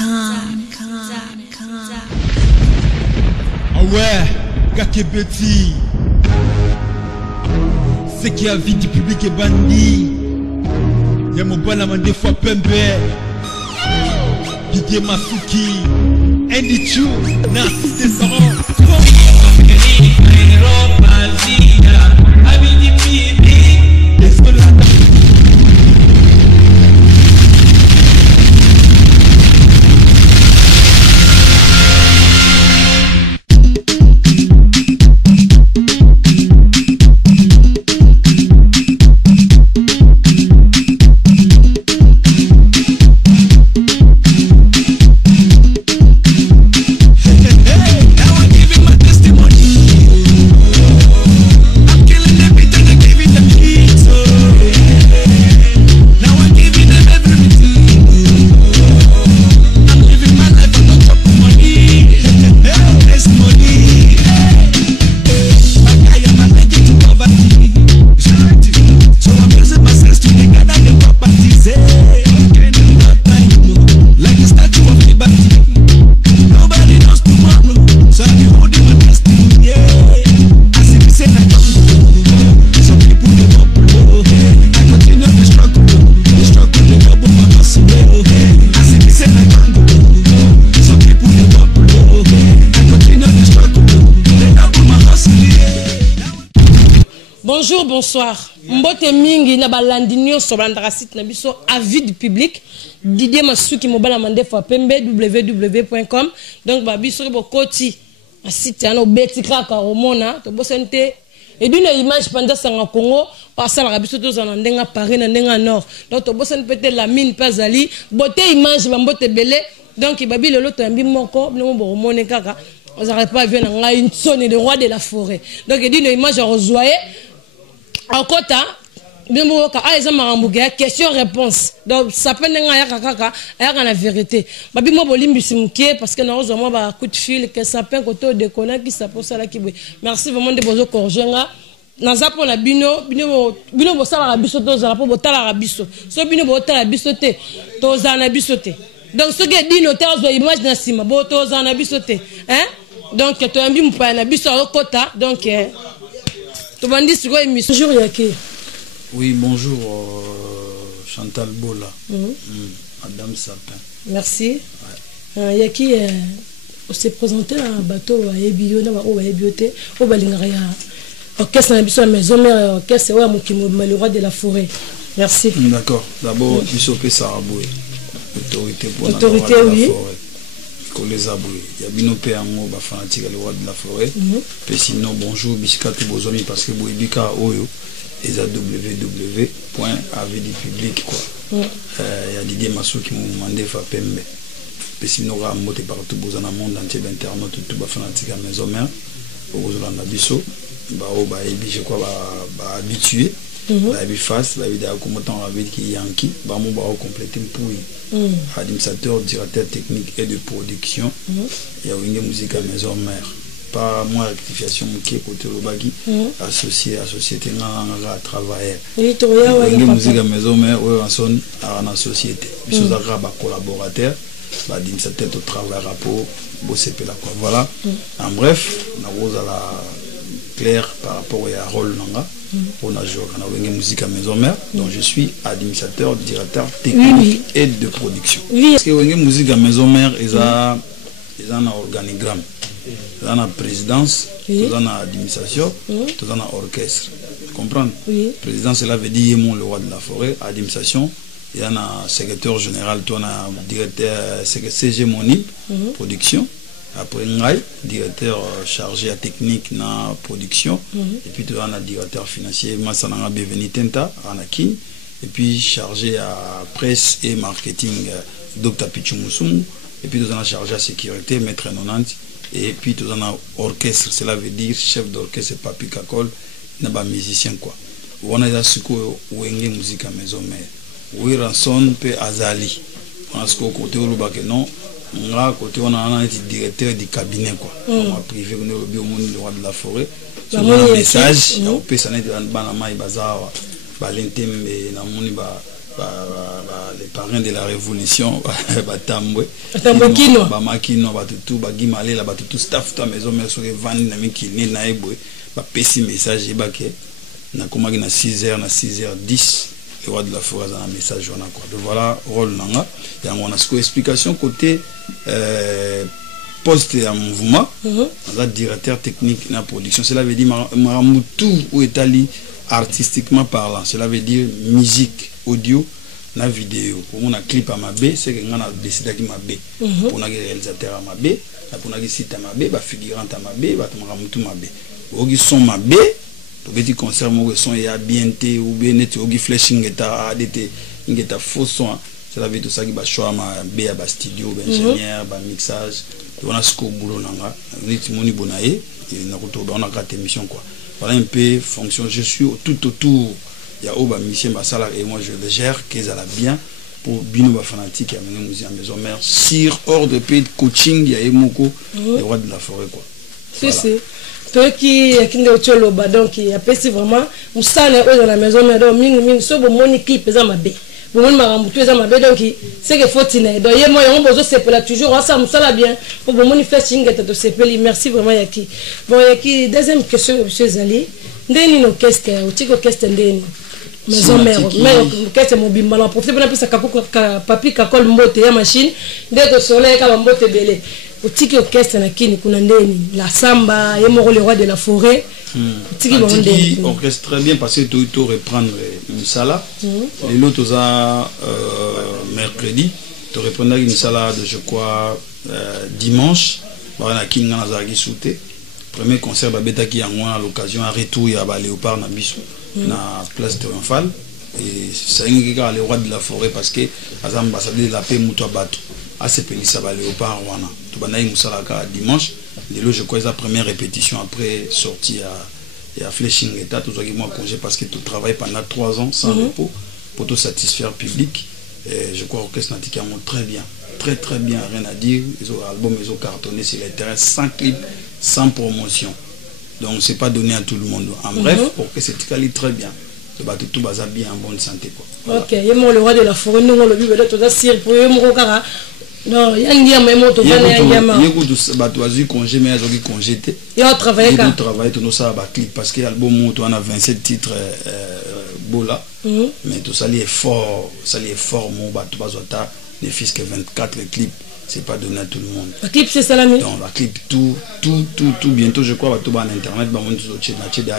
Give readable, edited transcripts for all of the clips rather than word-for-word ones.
Ah ouais, Kakebeti. C'est qui a vie du public et bandit. Y'a mon bon amant des fois Pembe. Didier Masuki. Andy Chou. Narcisse Descendant. Bonjour, bonsoir. Mbote mingi na balandinio sur site na biso avis du public. Didier Masuki mobile mande fa pembe www.com. Donc ba biso bo koti a site ano beti kraka omona to bosente et d'une image pendant sanga Congo par ça la biso to za ndenga Paris na ndenga nord. Donc to bosente peut-être la mine pazali bote image ba mbote belé donc babi lelo to mbi moko no bo omone kaka. On n'arrête pas venir na une zone de roi de la forêt. Donc il dit une image à rejoyer. En quota, bien question-réponse. Donc, ça peut être la vérité. Babi moi bolimbi simké parce que nous avons un coup de fil que ça peut côté de connaître qui ça pour ça là qui. Merci vraiment de vos corgenga. Naza pour la bino bossa la biso to za pour botala la biso. So bino botala biso te to za na biso te. Donc ce que dit notaire zo image na sima bo to za na biso te. Hein? Donc to ambi mpa na biso au quota donc bonjour Yaki. Oui, bonjour Chantal Bola. Madame Sapin. Merci. Ouais. Yaki, on s'est présenté à un bateau à Ebio, au Ebioté, au Balingaria. Orchestre à maison, mais orchestre le roi de la forêt. Merci. D'accord. D'abord, il faut que ça aboué. Autorité pour autorité, oui. Les aboués. Il y a bien opé en haut, fanatique le roi de la forêt. Et sinon, bonjour, biscuit vos amis parce que vous êtes à Oyo. Et à www.avdipublic quoi. Il y a Didier Massou qui m'ont demandé faire Pembe. Et sinon, on va monter partout dans le monde entier d'internet, tout le fanatique à maison mère. Vous avez un abisso. Je crois habitué. La vie face, la vie d'accommodant la vie qui est Yankee, bah mon bah compléter pour administrateur, directeur technique et de production. Il y a une musique à maison mère. Pas moi rectification qui est côté le bagui associé à société à travailler. Une musique à maison mère ou en son à la société. Ils sont à collaborateur, bah administrateur au travail rapport, bosser là quoi. Voilà. En bref, on a la clair par rapport à rôle nanga. On a joué à musique à maison mère, donc je suis administrateur, directeur technique et de production. Parce que la musique à maison mère, ils ont un organigramme, ils ont une présidence, ils ont une administration, ils ont un orchestre. Vous comprenez? Présidence, cela veut dire le roi de la forêt, administration, il y a un secrétaire général, il y a un directeur CG Monip, production. Après Ngai, directeur chargé à technique na production et puis tu as un directeur financier Massananga Bevenitenta Anakin et puis chargé à presse et marketing Dr Pichumusumu et puis tu as chargé à sécurité Maître Nonanti et puis tu as un orchestre, cela veut dire chef d'orchestre Papi Kakol n'a musicien quoi. On a ce que wenge musique à maison mère. Oui ranson pe azali. Parce qu'au côté où le non là, côté on a un directeur du cabinet quoi. On a privé on est au monde du roi de la forêt. Sur un message, on peut s'en être dans la maille bazar, balintim et na moni ba les parrains de la révolution batambwe Tambokino bamakino batutu bagimale la batutu staff ta maison mère sur vandi na mikini na ebwe ba pesi message ebake na komaki na 6h na 6h10 le roi de la forêt dans un message on a quoi donc voilà rôle nanga ya on a ce explication côté poste à mouvement la directeur technique na production cela veut dire maramutu ou etali artistiquement parlant cela veut dire musique audio na vidéo pour mon clip à ma b c'est que on a décidé qui ma b pour na réalisateur à ma b pour na site à ma b ba figurant à ma b ba maramutu ma b ogi son ma b to petit concert mo son ya bien té ou bien net ogi flashing eta adete ngeta faux son cela veut dire ça qui ba choix ma b à ba studio ba ingénieur ba mixage on a ce qu'on boulot nanga nit moni bonaye na ko on a quatre émissions quoi voilà un peu fonction je suis tout autour il y a Oba Michel Massala et moi je le gère qu'ils allaient bien pour Bino Fanatique et amener nous à maison mère sur hors de pays de coaching il y a Emoko les rois de la forêt quoi c'est toi qui nde ocholo ba donc il a passé vraiment musala dans la maison mère donc mingi so bo moni clip za mabe bo moni marambu tu za mabe donc c'est que faut tiner donc yemo on bozo sepela toujours ça musala bien bo moni fait chingeta to sepeli merci vraiment yaki bon yaki deuxième question monsieur Zali ndeni no orchestre otiko orchestre ndeni maison mère mais orchestre mobimba na profiter na pesa kakuko papi kakol mbote ya machine ndeko soleil ka mbote belé otiki orchestre na kini kuna ndeni la samba yemo le roi de la forêt otiki ba ndeni orchestre très bien parce que tout reprendre une sala et l'autre mercredi tu reprendre une sala de je crois dimanche bana kini na zaki souté premier concert babeta qui en à l'occasion à retour ya ba léopard na biso na place triomphale et c'est un le roi de la forêt parce que azam ambassadeur de la paix muto bato a se pelisa ba léopard wana to bana musalaka dimanche lelo je crois la première répétition après sortie à flashing état tout ça qui moi congé parce que tu travailles pendant 3 ans sans repos pour te satisfaire public et je crois que c'est très bien très bien rien à dire ils ont album ils ont cartonné sur les terrains sans clip sans promotion donc c'est pas donné à tout le monde en bref pour que c'est très bien le bateau tout basa bien en bonne santé quoi voilà. OK yemo le roi de la forêt nous le bible to da sir pour yemo kara non yangia même to bana yangia ma yeko to bateau azu congé mais azu congété ya travailler ka travailler tout ça ba clip parce que album to on a 27 titres bola mais tout ça est fort mon bateau bazota ne fils que 24 clips c'est pas donné à tout le monde. La clip c'est ça la nuit. Donc la clip tout bientôt je crois va tout en internet ba on dit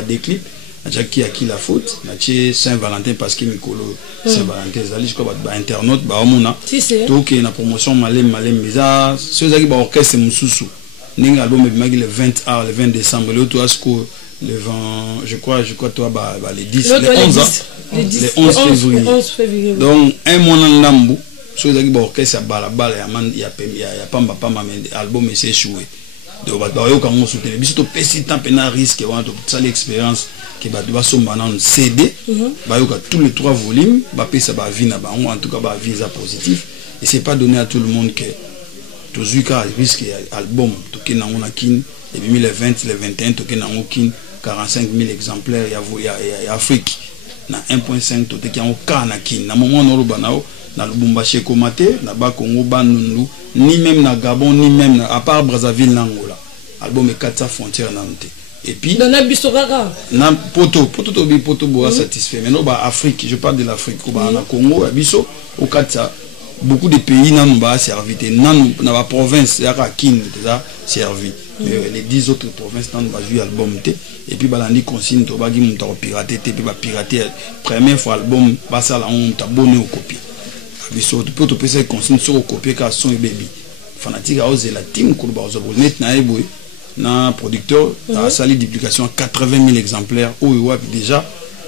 des clips na qui a qui la faute na Saint-Valentin parce que Mikolo Saint-Valentin zali je crois ba internaute ba omona to que na promotion malem meza ceux qui ba orchestre mususu ninga album bi le 20 le 20 décembre le to asko le 20 je crois toi ba les 10 les 11 février donc un mois en lambu ceux qui ba orchestre bala ya man ya pamba album c'est échoué donc ba yo quand on soutenir biso to pesi temps pena risque on to ça l'expérience que ba doit somba na CD ba yo ka tous les 3 volumes ba pesa ba vie na ba en tout cas ba visa positif et c'est pas donné à tout le monde que to zuka risque album to ke na on a kin et puis le 20 le 21 to ke na on kin 45 000 exemplaires ya Afrique na 1.5 to te ki on kana kin na moment no ba na na Lubumbashi komate na ba Congo banundu ni même na Gabon ni même à part Brazzaville na Angola album est 4 frontières na nté et puis dans na bisokaka na poto boa satisfait mais no ba Afrique je parle de l'Afrique ko ba na Congo biso au 4 beaucoup de pays na ba servi nan na ba province ya ka kin déjà servi mais les 10 autres provinces na ba jouer album té et puis balandi consigne to ba gi muta pirater té puis ba pirater première fois album ba ça la on t'abonner au copie biso to poto pesa consigne sur copier ka son et baby fanatique a osé la team ko ba ozo net na eboy na producteur a sali duplication 80 000 exemplaires ou déjà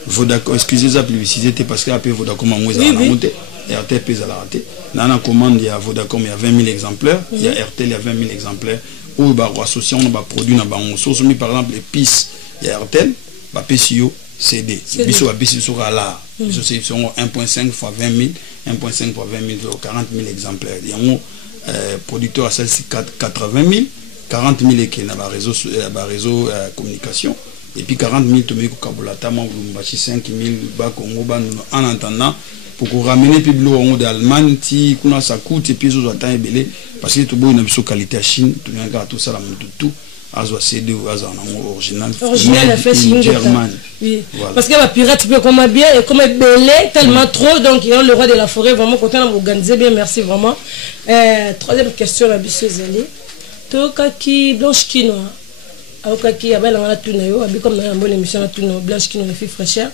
Vodacom excusez la publicité parce que après Vodacom a moins à monter et RTL pèse à la rater na commande il y a Vodacom il y a 20 000 exemplaires il y a RTL il y a 20 000 exemplaires ou ba association on ba produit na ba on source par exemple les pistes il y a RTL ba PCO CD biso ba biso sur la biso c'est 1.5 fois 20 000 1.5 fois 20 000 40 000 exemplaires il y a un producteur à celle-ci 80 000 40 000 qui na ba réseau communication et puis 40 000 to me ko kabulata ma Lubumbashi 5 000 ba Congo ba en attendant pour ramener puis biloko d'Allemagne ti kuna ça coûte et puis zo attend belé parce que tout bon na biso qualité à Chine tout nga tout ça la tout azo CD ou azo en original la fait signe Germaine. Oui. Voilà. Parce que la pirate peut comme bien et comme belé tellement trop donc il y a le roi de la forêt vraiment content d'organiser bien merci vraiment. Troisième question la biso zeli. Toka ki blanche quinoa. Aoka ki abela ngala tuna yo abi comme na bonne émission na tuna blanche quinoa la fille fraîcheur.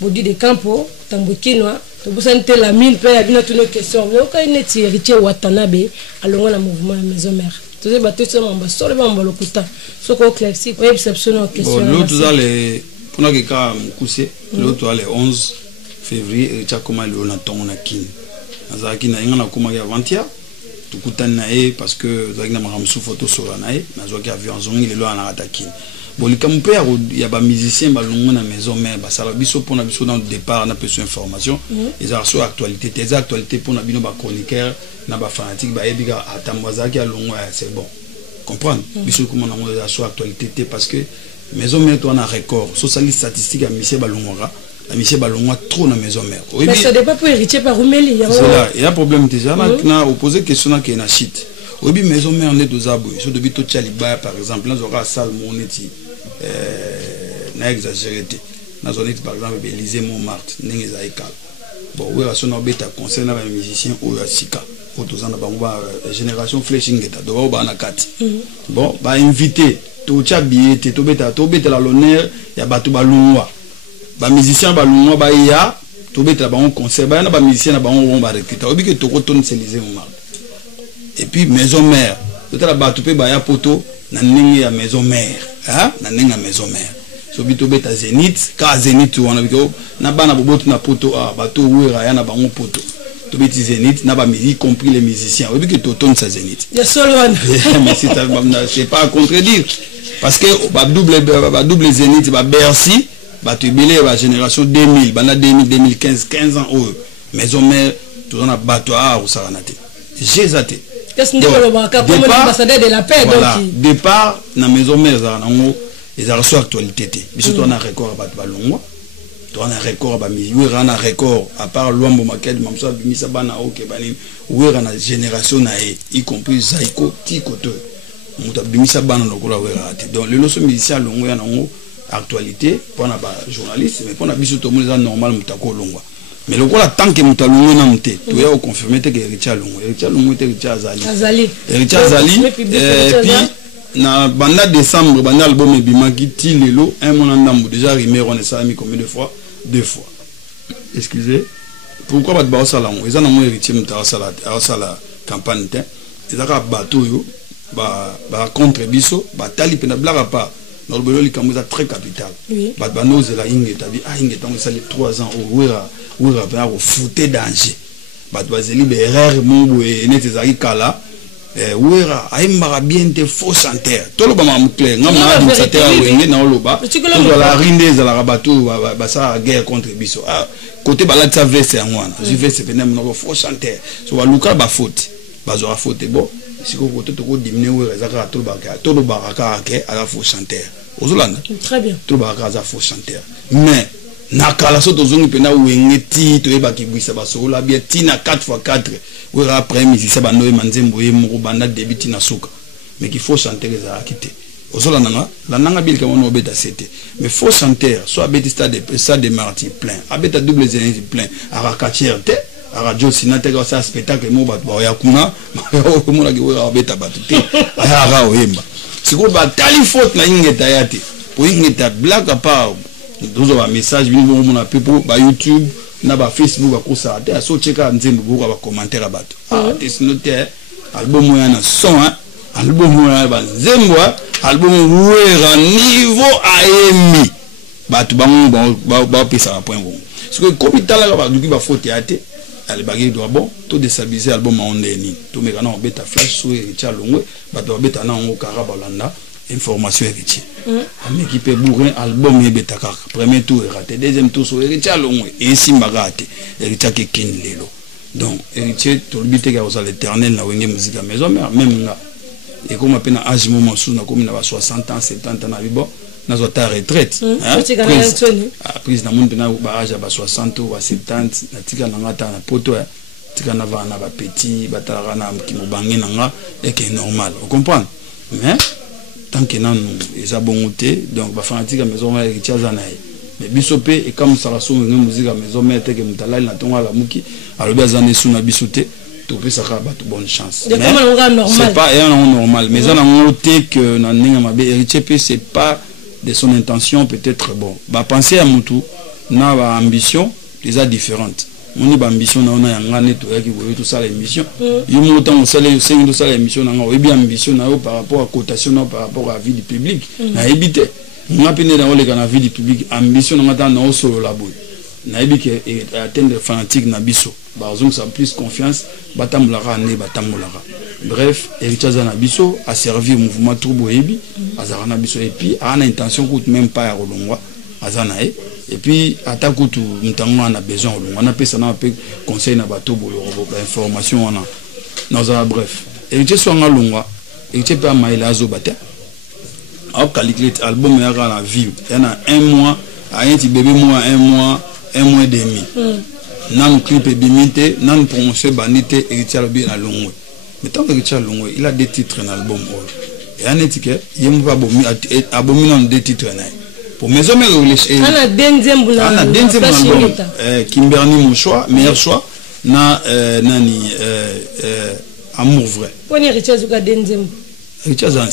Bodi de campo tambo quinoa to busante la mine pe abina tuna question. Aoka ineti héritier Watanabe alonga na mouvement maison mère. Tous les bateaux sont en bas, sur le bambou, le couteau. Ce qu'on classique, oui, exceptionnel question. L'autre, pour nous, quand l'autre, le 11 février, il y a comment le on a kin. Azaki na ingana kuma ya avant-hier. Tukutana parce que zaki na maramsu photo sur la nae, na zoki avion zongi le lo ana attaquer. Bon, les campeurs, il y a des musiciens qui sont dans la maison, mais ça va biso pour nous dans le départ, on a besoin d'informations. Ils ont sur actualité, des actualités pour nous chroniqueurs, na ba fanatique, ba ebiga atamwazaki a longo, c'est bon. Comprendre? Biso comment on a sur actualité parce que maison mère toi on a record, socialiste statistique à Michel Balongora, à Michel Balongora trop dans maison mère. Mais ça dépend pour héritier par Roumeli. C'est là, il y a un problème déjà. On a opposé question qui est na shit. Oui, maison mère on est deux abouis. Sur depuis tout Tchaliba par exemple, là on aura salle moneti. Na exagéré na zone par exemple Élysée Montmartre ndenge za ekala bon oui raison na beta concert na ba musicien o ya sika o tozana ba génération flashing eta do ba na kati bon ba invité to cha billet to beta la l'honneur ya batu ba lungwa ba musicien ba lungwa ba ya to beta ba concert ba na ba musicien na ba on ba recruter obi ke to ko ton Élysée Montmartre et puis maison mère to la batu pe ba ya poto na ndenge ya maison mère hein na ndenge ya maison mère so bito beta Zénith ka Zénith wana biko na bana boboto na poto bato wera ya na bango poto to beti Zénith na ba y compris les musiciens obi que toton sa Zénith ya solo wana mais c'est pas à contredire parce que ba double Zénith ba Bercy ba to belé ba génération 2000 bana 2000 2015 15 ans maison mère tout na bato ou saranate j'ai zaté qu'est-ce que le baka comme l'ambassadeur de la paix voilà. donc Départ na maison mère za nango ils ont reçu actualité biso to na record ba balongwa to na record ba mi wera na record à part Luambo Makel mamso bimisa bana oke bani wera na génération na y compris Zaiko Tikoto muta bimisa bana lokola wera ati donc le loso musicien longo ya nango actualité pour na ba journaliste mais pour na biso to mo za normal mutako longwa mais lokola tant que mutalongo na mute to ya confirmer te que Richard Longo te Richard Azali et puis na banda décembre banda album ebimaki ti lelo un mois ndambo déjà rimé on ça mis combien de fois 2 fois excusez pourquoi ba ba sala ngo ezana mo héritier mta sala campagne te ezaka bateau yo ba contre biso ba tali pena blaga pas dans le bolo likambo za très capital ba banoze la inge tabi inge tango ça les 3 ans au wera ba fouter danger ba bazeli be erreur mo e netezaki kala wera aimba bien te faux santerre tout le bama clair ngama na santerre wenge na oloba to la rinde za la rabato ba sa guerre contre biso côté ba la ta veste en wana je vais se penem no faux santerre so ba luka ba faute ba zo faute bon siko côté to ko diminuer wera za ka to lo baraka ke ala faux santerre ozolanda très bien to baraka za faux santerre mais nakala so tozongi pena wenge ti to eba kibwisa basola bien ti na 4x4 wera après midi ça bando emanzembo ye moko banda débit na suka mais qu'il faut chanter les akité osola nanga la nanga bil ka wono beta c'était mais faut chanter soit beti stade de martyr plein abeta double zénith plein ara kacherte ara radio sinate ka ça spectacle mo bat ba ya kuna mo la ki wera beta batute ara oyemba siko ba tali faute na ingeta yate pour ingeta black à part dozo ba message bino mo na pepo ba YouTube na ba Facebook ba kosa te so cheka nzembo bo ba commentaire bato te sinote album ya na son album ya ba nzembo album wera niveau aemi bato bango ba pesa point bon parce que kopitala ba duki ba faute ate ale bagi do bon to déstabiliser album on ndeni to meka na beta flash so Richard Longo bato beta na ngo kara balanda information héritier mais qui peut bourrer album ebetaka premier tour raté deuxième tour so héritier Longo et simba raté héritier ke kin lelo donc héritier to bité ka aux l'éternel na wenge musique maison même nga et comme appena âge moment sous na comme na 60 ans 70 ans na bibo nazo ta retraite prise na monde pena ba âge ba 60 ou ba 70 na tika na ngata na poto tika na va na ba petit batala na ki mo bangi na nga et que normal vous comprenez mais tant que non ils a bon goûté donc ba fanatique maison mère héritier zanaï mais bisopé et comme ça la son musique à maison mère te que mutala na tonga la muki alobi azane suna bisoté to pe ça ba bonne chance mais c'est pas normal mais ça na ngoté que na ninga mabe héritier pe c'est pas de son intention peut-être bon bah penser à mutu na ba ambition déjà différente mon ba ambition na ona yanga neto yaki boye tout ça l'émission yo mo temps on sale c'est tout ça l'émission na ngo bien ambition na par rapport à cotation par rapport à vie du public na éviter nga pene na ole kana vie du public ambition na ngata na solo la boy na ebike atteindre fanatique na biso ba ozong ça plus confiance batamulaka ne batamulaka bref héritier na biso a servi au mouvement Turbo Ebi azana biso et puis a une intention coûte même pas à Rolongwa azana et puis attaque tout mutango na besoin Rolongwa on a pesa na pe conseil na bato boyo information on a na bref héritier so nga Longwa héritier pe maila azobata a calculer album ya la vie il y en a un mois a un petit bébé mois un mois et demi nan clip bimité nan promotion banité héritier lobi na Longwe mais tant que Richard Longwe il a des titres dans l'album et un étiquette il me va abominant des titres pour maison mère on a deuxième album Kimberly mon choix meilleur choix na nani amour vrai on est Richard Zuka deuxième Richard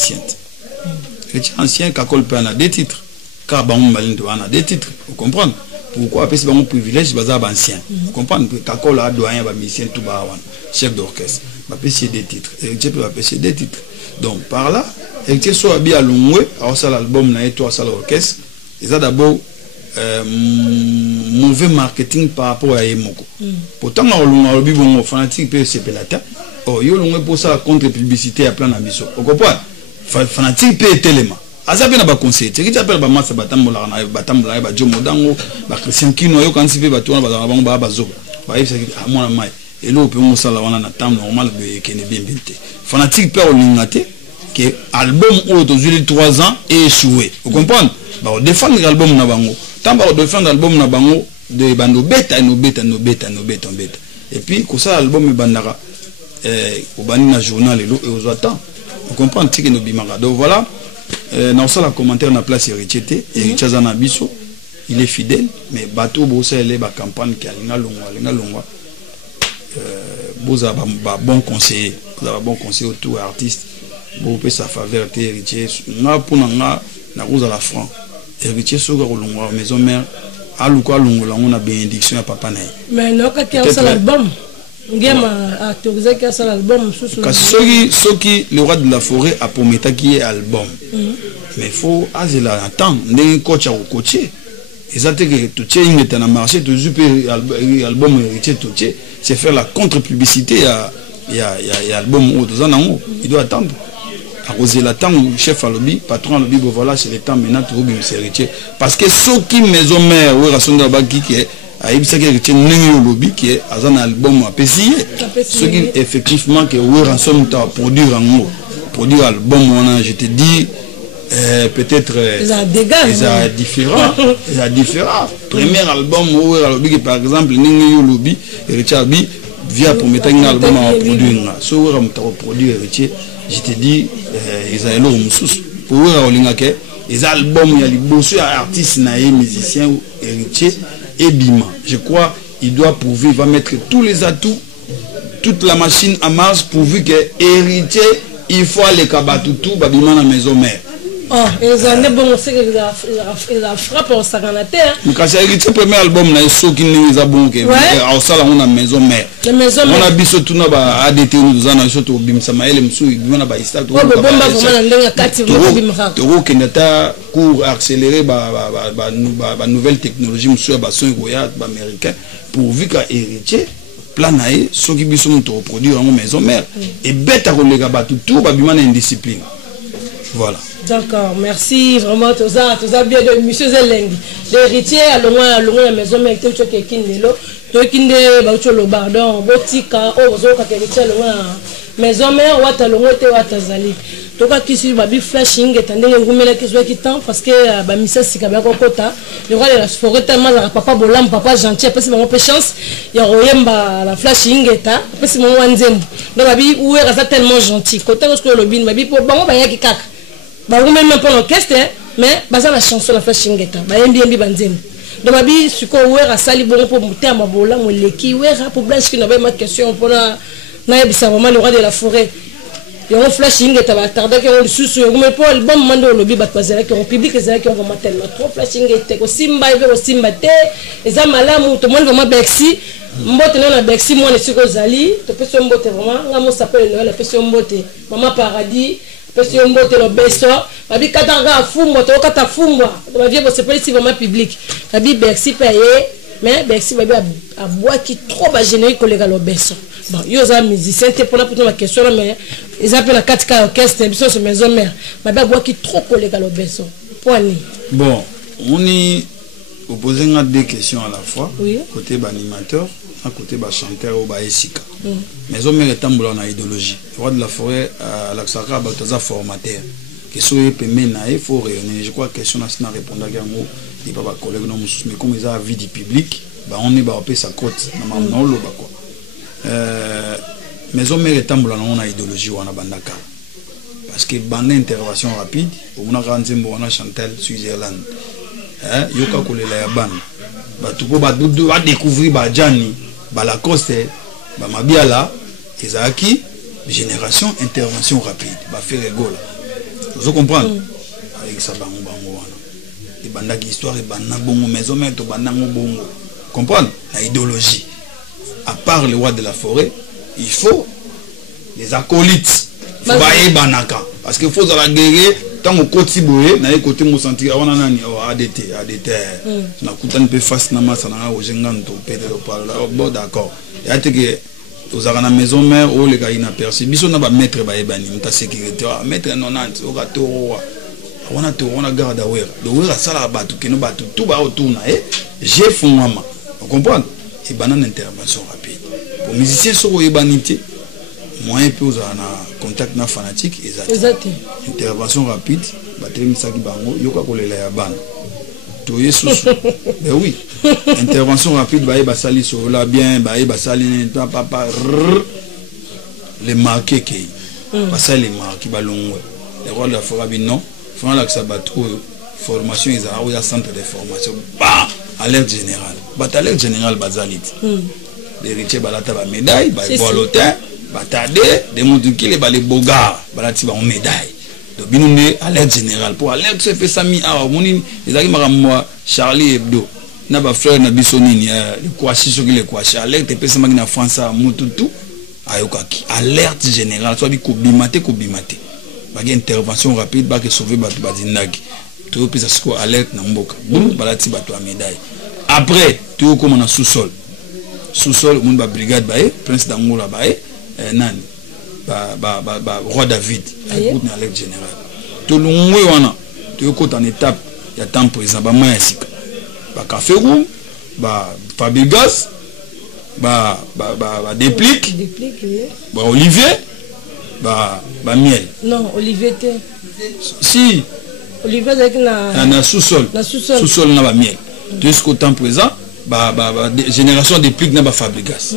ancien Kakol pe a des titres car Bamou Malindo a des titres vous comprenez pourquoi parce que bon privilège bazar ancien vous comprenez Kakol a doyen ba musicien tout ba chef d'orchestre va pêcher des titres héritier peut pêcher des titres donc par là héritier soit bien à Longwe à ça l'album na et toi ça l'orchestre ils a d'abord mauvais marketing par rapport à Emoko pourtant na Longwe lobi bon fanatique peut se pelata oh yo Longwe pour ça contre publicité à plan ambition vous comprenez fanatique peut tellement azabe na ba conseil qui t'appelle ba massa batambola na batambola ba jomo dango ba Christian Kino yo kansi pe batona ba bango ba bazoba ba yebisa amona mai et là on peut mosala wana na temps normal de kene bien binté fanatique peut olingate que album au 3 ans et échoué vous comprenez ba défendre album na bango tant ba défendre album na bango de bando beta no beta et puis ko ça album bandara au bani na journal et aux attend vous comprenez que no bimaka donc voilà dans ça la commentaire na place héritier zana biso il est fidèle mais bateau bossa elle ba campagne qui alinga longwa boza ba bon conseiller autour artiste bo pe sa faveur héritier na pona na roza la franc héritier soga longwa maison mère aluko longola on a bénédiction ya papa na mais non ka ça l'album ngema a autorisé que ça l'album soki le roi de la forêt a promis qui est album mais faut azela attendre ndenge coach a coacher exactement que tout tient est dans marché tout super album héritier tout c'est faire la contre-publicité il y a album ou deux ans il doit attendre à cause de la temps chef à lobby patron lobby voilà c'est le temps maintenant tout bien c'est héritier parce que ceux qui maison mère ou rasonda ba qui est aibisa que héritier n'engi lobby qui est un album à pesier ceux qui effectivement que ou ransom ta produire album on je te dis peut-être ils a différent premier album où lobby par exemple n'engi lobby héritier bi via pour mettre un album à produire so ram ta produire héritier je te dis ils a elo mususu pour olinga ke les albums ya liboso ya artiste na musicien ou héritier et bima je crois il doit prouver il va mettre tous les atouts toute la machine en marche pourvu que héritier il faut aller kabatutu babima na maison mère oh ils ont bon c'est que ils a frappé au saganataire mais quand c'est héritier premier album na so qui les a bon que au sala on a maison mère on a biso tuna ba ADT nous zana so to bimsa maele msu bimana ba ista to bomba vraiment ndenga kati bimaka to kendata cours accéléré ba nouvelle technologie msu ba son goya ba américain pourvu que héritier plan nae so qui biso to produire en maison mère et bête à kolega ba tout ba bimana indiscipline voilà. D'accord, merci vraiment tout ça bien de monsieur Zelengi. L'héritier à la maison mais tu que kindelo, to kinde ba cholo pardon, botika o zo ka héritier loin maison mère wata longo te wata zali. toka kisi babi flashing etandenge ngumela kiso ki temps parce que ba misa sika ba kokota le roi de la forêt tellement la papa bolam papa gentil parce que mon chance ya royemba la flashing eta parce que mon wanzembo donc babi oué rasa tellement gentil côté parce que le bin babi pour bango ba yaki kaka ba ngumela même pas l'orchestre mais baza la chanson la flashing eta ba yembi banzembo donc babi suko oué rasa li bon pour muter ma bolam leki oué pour blanche qui n'a pas ma question pour na yebisa vraiment le roi de la forêt. Il y a un flashing qui est tardé, qui est sous mais pour le bon moment de lobby batwazela qui ont public qui ont vraiment tellement trop flashing était au simba et au simba té et ça malamu tout le monde vraiment bexi mbote na bexi moi ne suis que zali to peso mbote vraiment ngamo s'appelle le peso mbote maman paradis peso mbote le beso babi katanga fumbo to kata fumbo ba vie bo s'appelle si vraiment public babi bexi payé mais bexi babi a bois qui trop ba générique collègue le beso. Bon, il y a des musiciens qui pour ma question, mais ils appellent la 4K orchestre, ils sont sur maison mère. Mais il y a qui trop collègues à l'obéissance. Bon, on est opposé à deux questions à la fois. Oui. Côté animateur, à côté chanteur ou esika. Maison mère est en idéologie. Le roi de la forêt, l'Aksaka, il est formateur. Question est il faut rayonner. Je crois que la question n'a répondu à Gamou. Il n'y a pas de collègues, mais comme ils ont la vie du public, on est à sa côte. Maison mère est en idéologie ou en bandaka parce que bande intervention rapide on a grandi on a Chantal Switzerland yoka kolela ya ban ba tupo ba découvrir ba Jani ba Lacoste ba Mabiala ezaki génération intervention rapide ba faire rigola vous comprenez avec ça bango wana et bandaki histoire et banda bongo maison mère to banda bongo comprendre la idéologie. À part le roi de la forêt, il faut les acolytes. Il faut bailler banaka. Parce qu'il faut la guerre. Tant qu'on continue, na côté mon sentir, on a nani ADT. Na kutan pe face na masa na o jenganto peut-être par là. Bon d'accord. Il y a que aux arana maison mère ou les gars inaperçus. Biso na ba mettre ba ebani, mta sécurité. Mettre 90 au gato. On a garde à wera. Le wera sala batu keno batu tout ba autour na j'ai fond mama. Vous comprenez? Et banane intervention rapide. Pour musiciens sur l'ébanité, moi un peu en contact na fanatique exact. Intervention rapide, batterie misaki bango, yoka kolela ya ban. Toye sous. Ben oui. Intervention rapide, baé basali sur la bien, baé basali papa les marqués qui basali les marqués balongo. Les rois de la forêt non, font la sabato formation ils ont un centre de formation. Bah alerte générale. Alerte générale bazalit. L'héritier balata ba médaille, ba l'hôtel, batade, des mondes qui les ba les bogards, balati ba médaille. Donc binouné alerte générale pour alerte se fait sami a moni les aki makamwa Charlie Hebdo. Na ba frère na bisonini le kwashi soki le kwashi alerte pe sama na France mututu ayokaki. Alerte générale soit bi ko bimate. Ba intervention rapide ba ke sauver batu badinaki. Tu peux ça alerte na mboka. Boum balati batu a médaille. Après, tu es comme on a sous-sol. Sous-sol, on a brigade, prince d'Angola, nan, roi David, écoute na l'alerte générale. Tu es en étape, il y a temps présent, café roux, Fabigas, déplique, Olivier, miel. Non, Olivier, si. Olivier, c'est sous-sol. Sous-sol, on a miel. Jusqu'au temps présent, génération de plus que Fabrigas.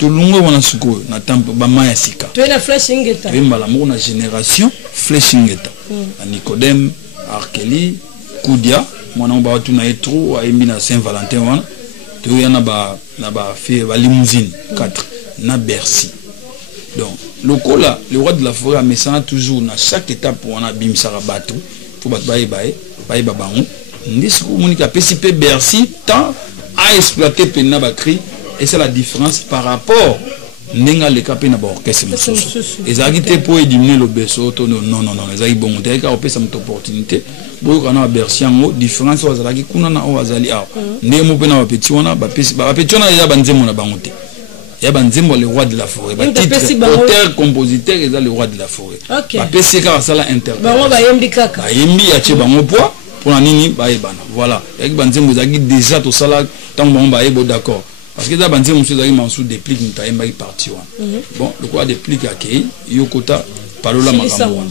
Tout le monde a suko na tempo ba maya sika. Tu es la flashing eta. Tu es la génération flashing eta. Nicodème, Arkeli, Koudia, mon nom ba tu na etro a embi na Saint-Valentin wana. Tu y en a ba fait ba limousine 4 na Bercy. Donc le cola, le roi de la forêt mais ça toujours na chaque étape on a bimsara bateau. Faut ba bango. Ndisku monika PCP Bercy tant à exploiter pena bakri et c'est la différence par rapport nenga le capé na ba orchestre mususu ezagite pour éliminer le beso non ezagi bon te ka opesa mto opportunité bo kana Bercy ngo différence wazalaki kuna na wazali aw ndemo pena ba petit wana ba petit wana ya banzemo na bangote ya banzemo le roi de la forêt ba titre auteur compositeur et le roi de la forêt ba PC ka sala interprète bango ba yembi kaka ba yembi ya che bango poids pour la nini baebana voilà avec banzembo zaki déjà tout ça là tant bon baebo d'accord parce que da banzembo zaki mansou déplique ntaemba parti wa bon le quoi déplique akei yokota palola makambo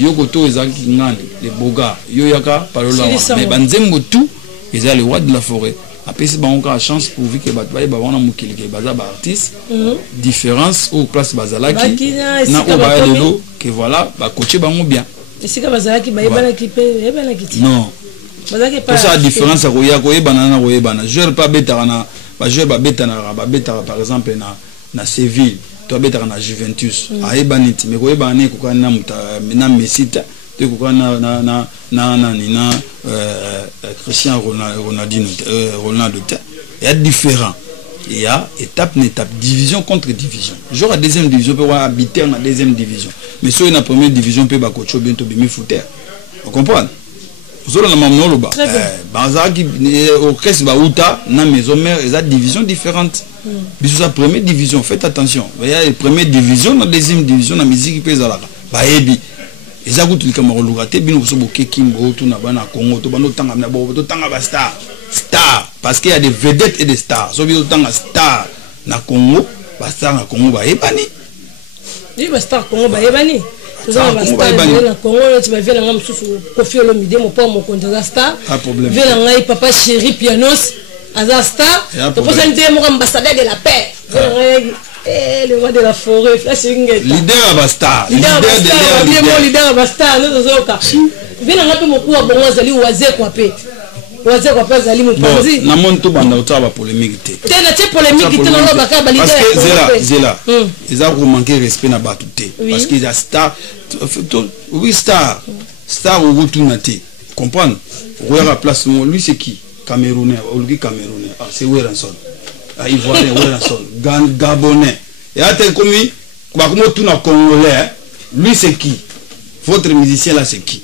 Yoko to ezaki ngani les boga yo yaka parola mais banzembo tout ils ont le roi de la forêt après c'est bon encore chance pour vu que batbaye ba wana mukili ke baza ba artiste différence au place bazalaki na o ba lelo que voilà ba coacher bango bien et c'est que bazalaki ba yebana ki pe yebana ki non bazalaki pas ça différence ko ya ko yebana na ko yebana joueur pas betara na ba joueur ba betara par exemple na Séville to betara na Juventus ayebaniti mais ko yebana ko kana na Messi te ko na Cristiano Ronaldo il y a différent il y a étape division contre division genre la deuxième division peut habiter dans la deuxième division mais sur la première division peut ba coach bientôt bimi footer vous comprenez vous avez la maman loba bazaki orchestre ba uta na maison mère et division différente biso sa première division faites attention il y a la première division la deuxième division la musique peut za la ba ebi eza kutu likamaro lugate bino so bokekimbo to na bana Congo to bano tanga na bo to tanga ba star parce qu'il y a des vedettes et des stars so bino tanga star na Congo ba star na Congo ba ebani ni ba star Congo ba ebani to za ba star na Congo tu ba vela ngam susu Koffi Olomide mo pa mo kontra star vela ngai papa chéri pianos aza star to posa ndé mo ambassadeur de la paix le roi de la forêt leader Abasta leader Abasta nous zoka vena ngapi mokuwa bongo zali waze kwa pe zali mupanzi na monto banda utaba polémique tena te polémique tena lo baka ba leader parce que zela ils ont manqué respect na batu te parce qu'ils a star oui star au retourna te comprendre roi place lui c'est qui Camerounais c'est Weranson Ivoirien Weranson Gabonais et à tel comme tout na Congolais lui c'est qui votre musicien là c'est qui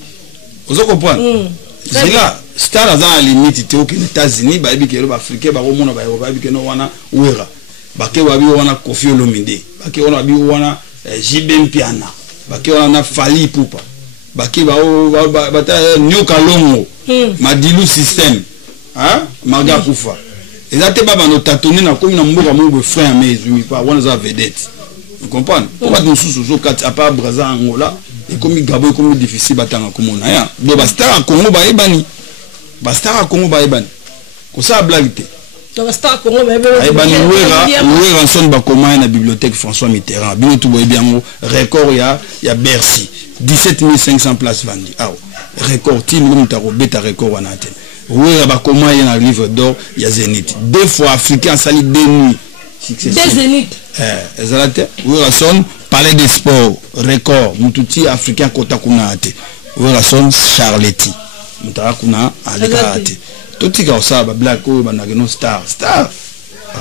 vous comprenez c'est là star à la limite te aux États-Unis ba bi ke ba africain ba romona ba bi ke no wana wera ba ke ba bi wana Koffi Olomide ba ke wana bi wana JB Mpiana ba ke wana Fally Ipupa ba ke ba ta Nyoka Longo Madilu system hein Marga Kufa et là te baba no tatoni na comme na mboka mo frère mais izumi pas wana za vedette vous comprenez pourquoi nous sous quatre à part Brazza Angola et comme Gabon comme difficile batanga comme on a ya do ba star Congo ba ebani ko ça blague te do ba star Congo ba ebani wera son ba comment na bibliothèque François Mitterrand bien tout boy bien record ya Bercy 17500 places vendues record ti nous mutaro beta record wana te oui, comment il y a un livre d'or, il y a Zénith. 2 fois africain, sali 2 nuits. Des Zénith. Oui, son palais des sports, record, Moutouti africain kota kuna ate. Oui, son Charletti. Moutara kuna aleka ate. Tout ce qui est ça, black ou banageno star.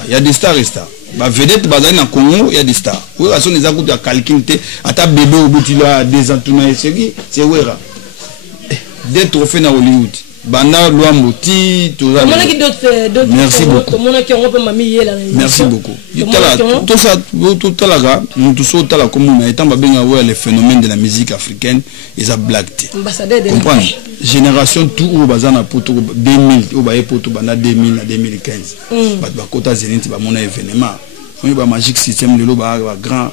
Il y a des stars et stars. Bah vedette bazali na Congo, il y a des stars. Oui, son les akouti à calculé, ata bébé au bout il a des entournages, c'est Wera. 2 trophées na Hollywood. Banda loi moti merci beaucoup merci beaucoup tout là nous sommes là comme on a étant bien ouais les phénomènes de la musique africaine ils a blagué comprendre génération tout au bazana pour 2000 au baie pour tout banda 2000 à 2015 ba kota Zénith ba mon événement on ba magic system le ba grand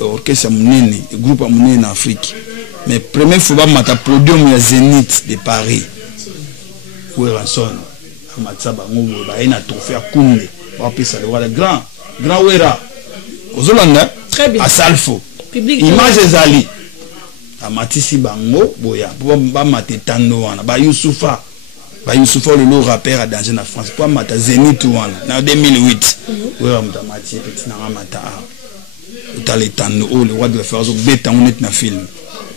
orchestre munene groupe munene en Afrique. Mais première fois mata podium ya Zénith de Paris Weranson amatsa bango ba ina trophée akunde ba pesa le wala grand Wera ozolanda très bien à Salfo image ezali amatisi bango boya ba matetando wana ba Youssoufa le rappeur à danger na France pour mata Zénith wana na 2008 Wera mtamati petit na mata utaletando le roi de la faire zo beta on est na film.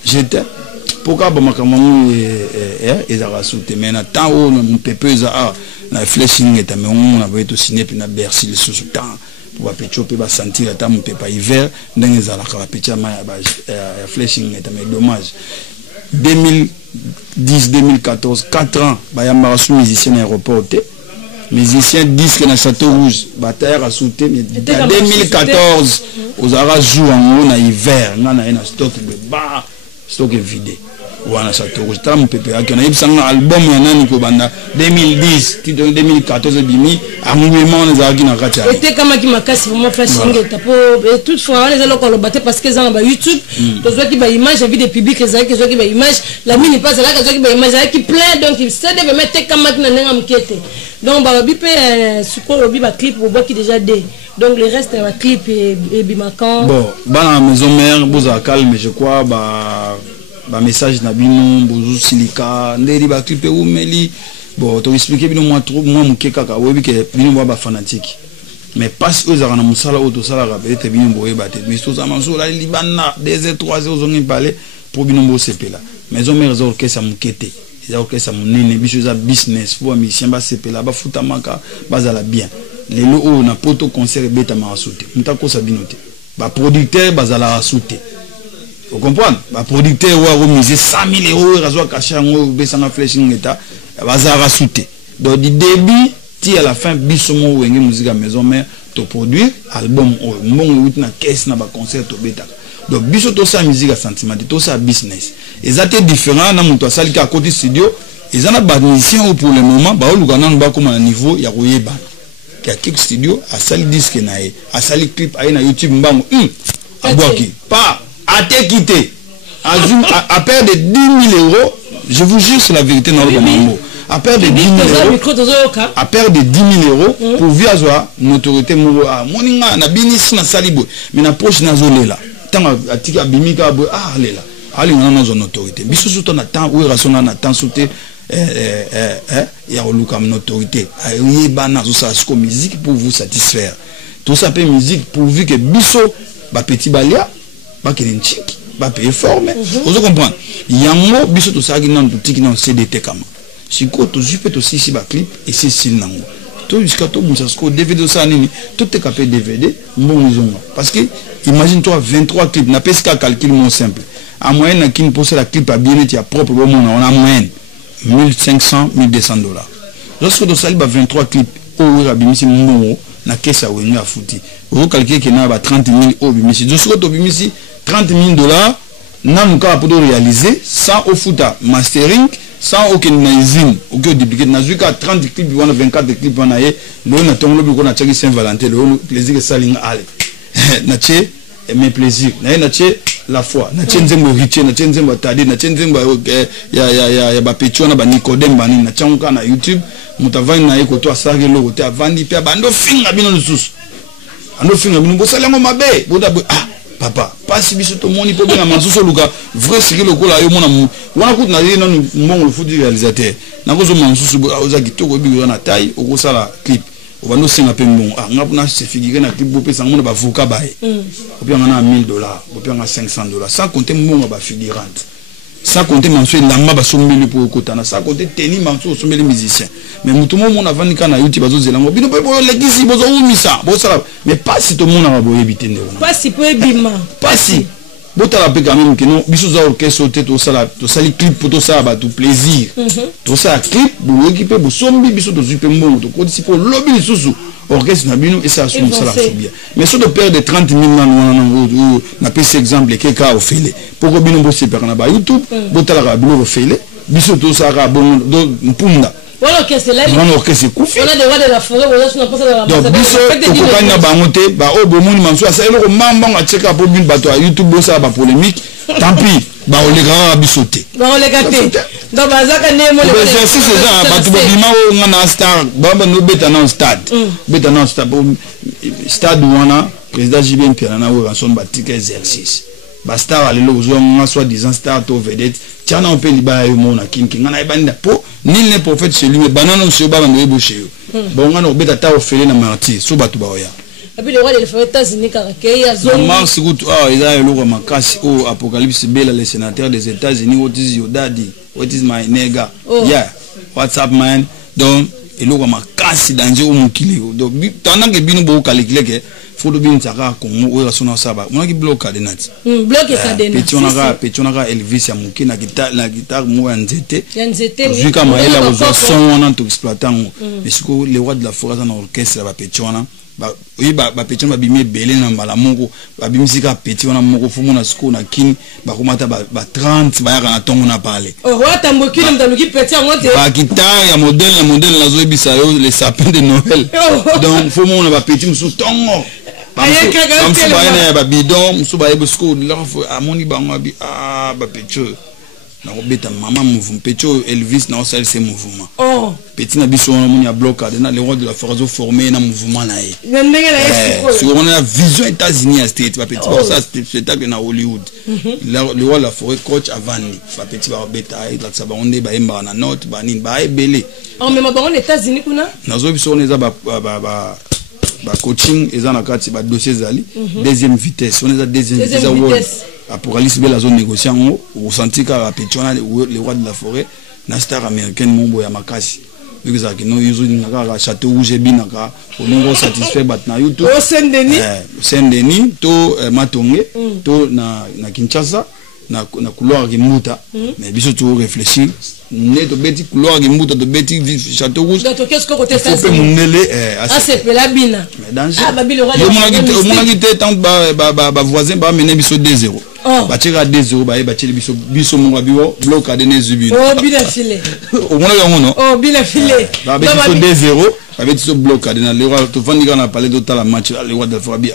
J'étais pourquoi bamakamamo ezara sauté mais na temps où mon pépé za na flashing eta mais on a beto signer puis na Bercy le sous temps pour pecho pe ba sentir eta mon pépé hiver ndenge za la ka pecha ma ya flashing eta mais dommage 2010 2014 4 ans ba ya marasu musicien aéroport musicien disque na Château Rouge bataille a sauté mais 2014 aux ara jour en hiver na stock de bar stock est vidé wana sato tala mpepe yake na yebisanga album ya nani ko banda 2010 titre 2014 bimi engouement na zaki na kati ya était kama ki makasi vraiment flashing tapo et toutefois on les a ko battre parce que ça na YouTube to zo ki ba image vie des publics ezaki zo ki ba image la mini pas là zo ki ba image qui plein donc il se devait mettre kama na nenga mkete donc ba bipe suko obi ba clip bo ki déjà dé donc le reste va clip et bimakan bon bana maison mère boza calme je crois ba message na bino bozu silika nderi ba clip ou meli bon to expliquer bino moi trop moi mukeka ka webi ke bino ba fanatique mais parce que za kana musala auto sala ka peut-être bino boye ba te mais so za manso la libana 2h 3h ozongi parler pour bino bo sepela maison mère za orchestre mukete za orchestre munene biso za business pour mission ba sepela ba futamaka bazala bien lelo o na poto concert beta ma sauté mutako sabinote ba producteur bazala sauté vous comprenez ba producteur wa remise 100 000 euros razo cacher ngo besanga flashing eta bazala sauté donc du début ti à la fin bisomo wenge musique à maison mère to produire album o mbongo na caisse na ba concert to beta donc biso to sa musique à sentiment to sa business exacté différent na muto asali ka côté studio ils en a ba musicien pour le moment ba olukana ba comme à niveau ya koyeba qui a quelques studios à sali disque nae à sali clip à na YouTube mbango aboki pas à te quitter à perdre 10 000 euros je vous jure c'est la vérité dans le moment à perdre 10 000 euros à perdre 10 000 euros pour via joie notoriété moro a moninga na binis na salibo mais na poche na zolela tanga atika bimika bo lela ali na zo notoriété biso surtout na temps où rasona na temps sauté il y a une autorité il y a une musique pour vous satisfaire tout ça peut musique pourvu que biso ba petit balia ba kelinchik ba payer forme vous comprenez il y a un biso tout ça qui nan tout qui nan CDT kama si ko to jupe to si ba clip et c'est style nango to jusqu'à to bunsa ko DVD ça nini tout est capé DVD bon zonga parce que imagine toi 23 clips na pesca calcul mon simple en moyenne na kin poser la clip à bien être propre bon on a moyenne 1500 $1200 lorsque tu sali ba 23 clips au rabimisi mbongo na kesa wenga futi au calculer que na ba 30 000 au bimisi lorsque tu bimisi 30 $000 na muka pour réaliser sans au futa mastering sans aucune usine aucun dupliquer na zuka 30 clips on a 24 clips on a ye le na tonglo bi ko na tchaki Saint-Valentin le plaisir que salinga ale na tché mes plaisirs na tché la foi na tshenzembo riche na tshenzembo tadi na tshenzembo ya ba petchona ba Nicodem bani na tshonka na YouTube mutavani na eko to asage lo te avandi pe bando finga bino lususu ando finga bino bosalango mabe boda papa pasi biso to moni po benga mansuso luka vrai siki lokola yo mona wana kutu na ye nanu mbongo fudi réalisateur na kozo mansusu oza kitoko bi na taille okosala clip obando singa pe mbongo ngapuna se figurer na clip bopesa ngona ba voka bae opianga na $1000 opianga $500 sans compter mbongo ba figurante sans compter manso lamba ba sombeli pour kotana sans compter teni manso sombeli musicien mais mutu mo mona vanika na YouTube bazo zelango bino pe bo legisi bozo umisa bo sala mais pas si to mona ba bo ebite ndeko pas si po ebima pas si botala pe quand même que non biso za orchestre to sali clip pour to ça ba tout plaisir to ça clip bo équiper bo sombi biso to zupe mbongo to ko si pour lobby susu orchestre na bino et ça son ça bien mais sur de perdre 30 000 na pese exemple quelqu'un au fele pour que bino bo se perdre na ba YouTube botala ka bino au fele biso to ça ka bon do mpunda voilà que c'est là on orchestre koufi on a des rois de la forêt on a sur pas ça donc biso to ko na bangote ba o bo moni manso ça le mamba nga cheka po bin bato à YouTube bo ça ba polémique tant pis ba o le grand bisoté ba o le gâté donc bazaka ne mo le c'est ça bato ba bima o ngana star ba no beta na stade beta na stade wana président JB Pierre na o son batika exercice ba star alelo ozo nga soit disant star to vedette tiana on peut liba yo mona kinki ngana ibanda po nul n'est prophète chez lui mais banana sur ba ndo eboche yo bon ngana obeta ta ofele na martyr so bato ba oya et puis le roi des États-Unis karaké ya zone Mars gout il a le roi makasi au apocalypse bela le sénateur des États-Unis what is your daddy what is my nigga yeah what's up man donc et le roi makasi danger au mukili donc pendant que bino bo calculer que faut de bien saka Congo ou sona saba on a qui bloque cadenat bloque cadenat petionaka Elvis ya muki na guitare mo ya nzete oui jusqu'à maela aux son on a tout exploitant mais ce que les rois de la forêt dans orchestre ba petiona oui ba petit ba bimé belé na mbala moko ba bimisika petit wana moko fumu na siko na kini ba komata ba 30 ba yaka na tongo na parler oh wata mbokile mtaluki petit ngote ba guitare ya modèle na zo ebisa yo les sapins de Noël donc fumu na ba petit musu tongo ba ba bidon musu ba yebo siko la amoni bango bi ba petit na robeta maman mouvement petit Elvis na osal ce mouvement oh petit na biso on a bloqué na les rois de la force formé na mouvement na ye sur on a vision États-Unis à state ba petit ça spectacle na Hollywood le roi de la forêt coach avandi ba petit ba beta et la ça ba on ba emba na note ba nini ba ebele oh mais ba on États-Unis kuna na zo biso on eza ba coaching eza na kati ba dossier zali deuxième vitesse on eza deuxième vitesse Apocalypse bela zone négociant au senti ka petiona les rois de la forêt na star américaine mombo ya makasi because akino yuzu naka château rouge binaka olingo satisfait bat na YouTube au Saint-Denis to Matonge to na Kinshasa na couloir Kimuta mais biso to réfléchir ne to beti couloir Kimuta to beti château rouge donc qu'est-ce que côté ça c'est munele c'est pelabina mais danger ah babi le roi au moins qui tant ba voisin ba mener biso 2-0 ba tira 2-0 ba tira biso mo biwo bloc à donner zubi oh bila filé au moins yango non oh bila filé ba biso 2-0 avec ce bloc à donner le roi to vandi kana parler de la match le roi de Fabi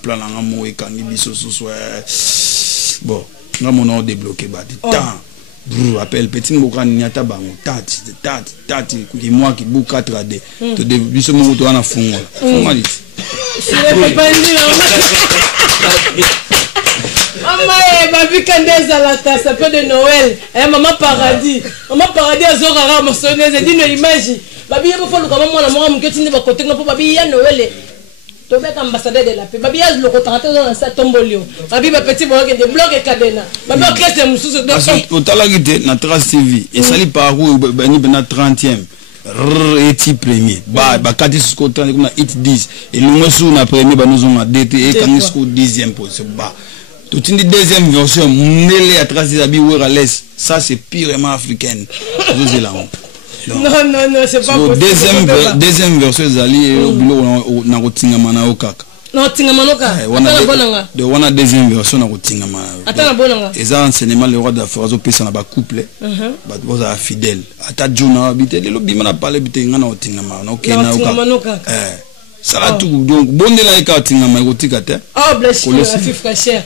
plan na mo e kangi biso soso bon nga mon débloqué ba temps appelle petit mboka nyata bango tati ki moi ki bu 4D to de biso mo to na fungo dit c'est pas ni maman babi kandeza la tasse peu de Noël maman paradis azorara mosoneze dino image babi yebo fo luka maman na mwa muketi ndi ba côté na po babi ya Noël to beka ambassadeur de la paix babi ya loko tata dans sa tombolio babi ba petit boke de bloc cadena babi orchestre mususu donc otala gite na Trace TV et sali parcours bani bena 30e et premier ba kati siko 30 na hit 10 et le sou na premier ba nous on a DT et quand siko 10e position ba tout une deuxième version mêlée à Trace Zabi Werales ça c'est purement africaine vous là non c'est pas possible deuxième version zali au bureau na kotingama na okaka non tingama noka atana bonanga de wana deuxième version na kotingama atana bonanga eza enseignement le roi de la forêt pesa na ba couple ba boza fidèle ata juna bité le bima na parler bité ngana otingama na okaka ça la tout donc bondela eka otingama ekotika te oh blessure la fille fraîcheur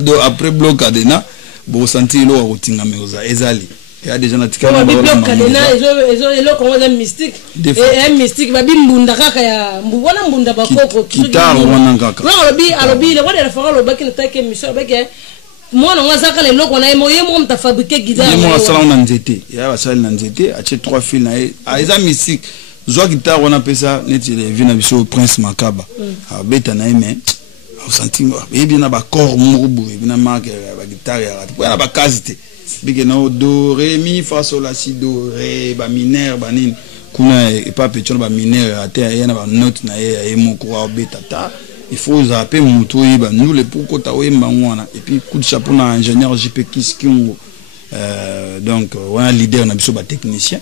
donc après bloc adena bo sentir lo otingama oza ezali il y a des gens qui ont des blocs cadena ils ont comme un mystique et un mystique babi mbunda kaka ya mbona mbunda bakoko kitaro wana kaka non alobi le roi de la forêt lo baki na take mission baki moi non ngazaka le loko na moye mo mta fabriquer guitare moi sala na nzete ya ba sala na nzete a che 3 fils na eza mystique zo guitare wana pesa neti le vina biso prince makaba a beta na mais au sentiment et bien na ba corps murubu et bien na marque ba guitare ya pour na ba qualité bige no do ré mi fa sol la si do ré ba mineur ba nini kuna e pas petit ba mineur ate ya na ba note na e moko wa betata il faut zapper muto ba nous le pourquoi ta oyemba ngwana et puis coup de chapeau na ingénieur JP Kiskingo donc wana leader na biso ba technicien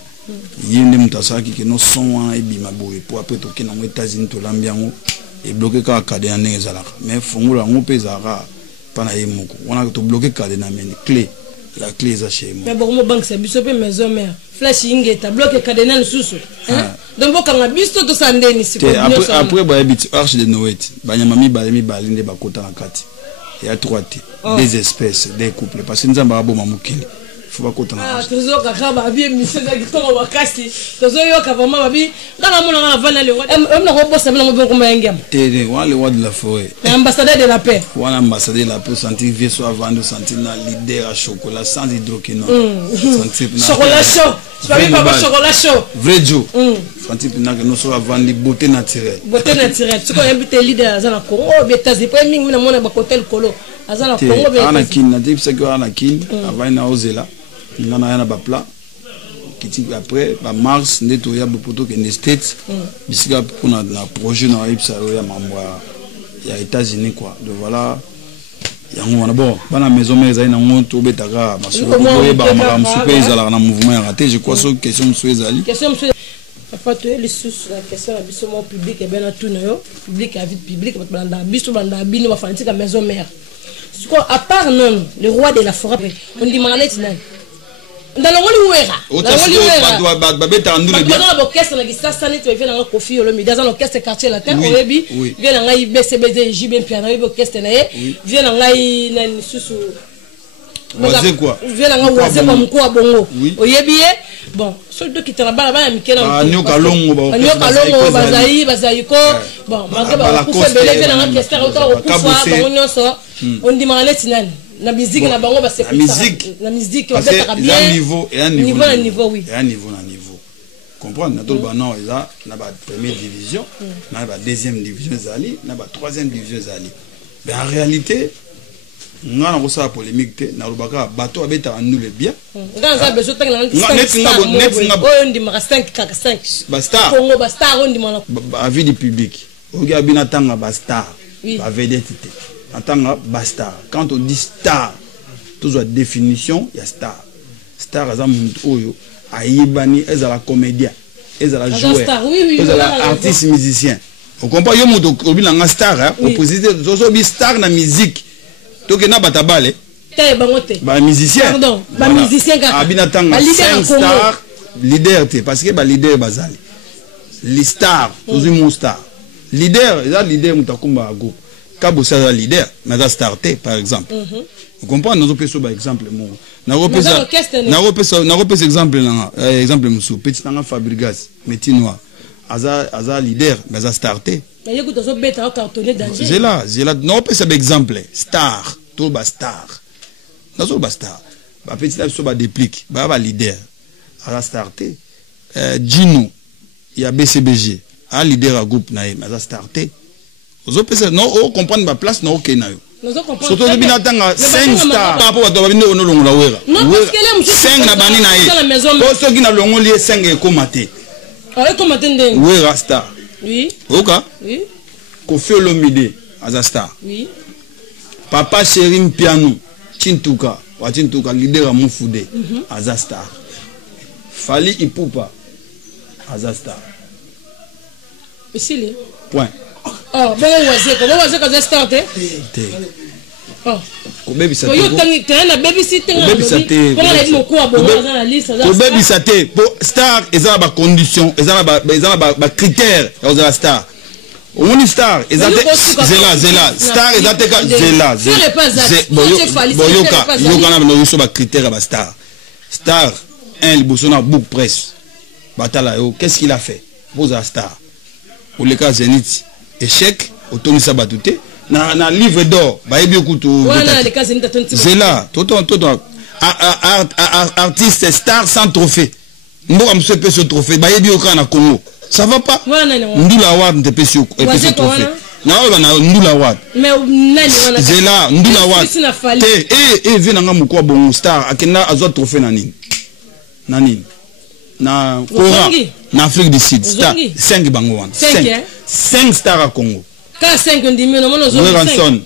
yende mutasaki ke no son wana e bima boye pour après toke na États-Unis to lambiango et bloquer ka cadena nezala mais fongola ngo pezara pana e moko wana to bloquer cadena mais clé la clé est chez moi. Mais bon, mon banque c'est biso pe maison mère. Flash ingeta bloque cadena susu. Donc bon quand biso to sandeni si après ba habite arche de Noël. Ba nyamami ba mi ba linde ba kota na kati. Il y a 3 T, des espèces, des couples parce que nzamba ba mamukili. Faut pas kota na. Toujours ka ba bien mission za kitoko wakasi. Toujours yo ka vraiment babi ngana mona na vana le roi. On na bossa na mo ko mangam. Télé, wa le roi de la forêt. Ambassadeur de la paix. Voilà ambassadeur de la paix sentir vie soit vendre sentir na leader à chocolat sans hydroquinone. Sentir chocolat chaud. Je pas chocolat chaud. Vrai Joe. Sentir na que nous soit vendre beauté naturelle. Beauté naturelle. Tu connais invité leader za na Congo, betazi pas mingi na mona ba hotel kolo. Za na Congo be. Ana kin na dit que ana kin avant na ozela. Ngana yana ba plat. Qui après ba mars ndeto ya bopoto que les States bisika pour na projet na ipsa ya mambo ya États-Unis quoi. Donc voilà yango wana bon bana maison mais za ina ngonto betaka masolo ko ba mara msupe ezala na mouvement ya raté je crois so question msupe ezali question msupe Papa, tu es le sous la question de mon public et bien tout le public à vie publique, la maison mère. À part non, le roi de la forêt, on dit Marlet. Dans le l'orchestre, dans l'orchestre quartier la terre, vient en IBCBD, JB Piano, l'orchestre, vient en quoi bon, ceux qui te la balle, on dit la musique na bango ba c'est la musique parce que il y a un niveau et un niveau oui et un niveau comprendre na ba non il a na ba première division na ba deuxième division zali na ba troisième division zali mais en réalité on a ça polémique na lobaka bato abeta nous le bien dans ça besoin de on dit 5 ba star Congo ba star on dit mon avis du public oga bina tanga ba star ba vedette. Attends, basta. Quand on dit star, toujours la définition, il y a star. Star, aïbani, elle est la comédien, elle est la joueur, elle est la artiste musicien. Vous comprenez? Il y a un star, opposité, il y a star dans la musique. Donc, il y a un batabale. Bah, musicien. Pardon, bah, musicien. Abinatanga, 5 stars, leader, parce que bah, leader, bazali. Les stars, toujours mon star. Leader, il y a leader, mutakumba go. Kabo c'est leader, mais ça starté par exemple. Vous comprenez? Nous avons par exemple mon. Nous avons exemple exemple Moussou. Petit nanga Fabrigas, Métinois. Aza leader, mais ça starté. Mais écoute, ça bête à cartonner danger. J'ai là. Nous avons exemple star, tout bas star. Nous avons star. Bah petit là ça déplique. Bah leader. Aza starté. Gino, il y a BCBG. A leader à groupe naïm, mais ça starté. Vous comprenez ma place, non, ok, surtout le binatanga 5 stars par rapport à toi, non, non, la wera. Non, parce que là, 5 na bani naïe. Pour ceux qui n'ont pas lié 5 et commaté. Avec commaté wera star. Oui. Ok. Oui. Kofi Olomide, Aza star. Oui. Papa Chérim Piano, Chintuka, Wachintuka, leader à Moufoudé, Aza star. Fali Ipupa, Aza star. Ici, point. Oh, bon, comment on va starter? Oh, baby ça. Star, ils ont des conditions, ils ont des critères, ils ont des stars. On est star, ils ont des star, ils ont des critères à star. Star, un Bosona book press. Batala, qu'est-ce qu'il a fait? Pose à star. Pour le cas Zénith. Échec, Otoni Sabatouté, na livre d'or, baïbi okutu. Voilà, les cas Zénith c'est là, tout artiste star sans trophée. Nous avons ce trophée, baïbi okana Congo. Ça va pas? Ndula Award n'était pas sur trophée. Non, on a Ndula Award. Mais c'est là, Ndula Award. Viens nga mukwa bon star, akena azot trophée nanin. Na Kora, na Afrique du Sud, star 5 bango 5 stars à Congo. Quand 5 on dit mais non on Ranson,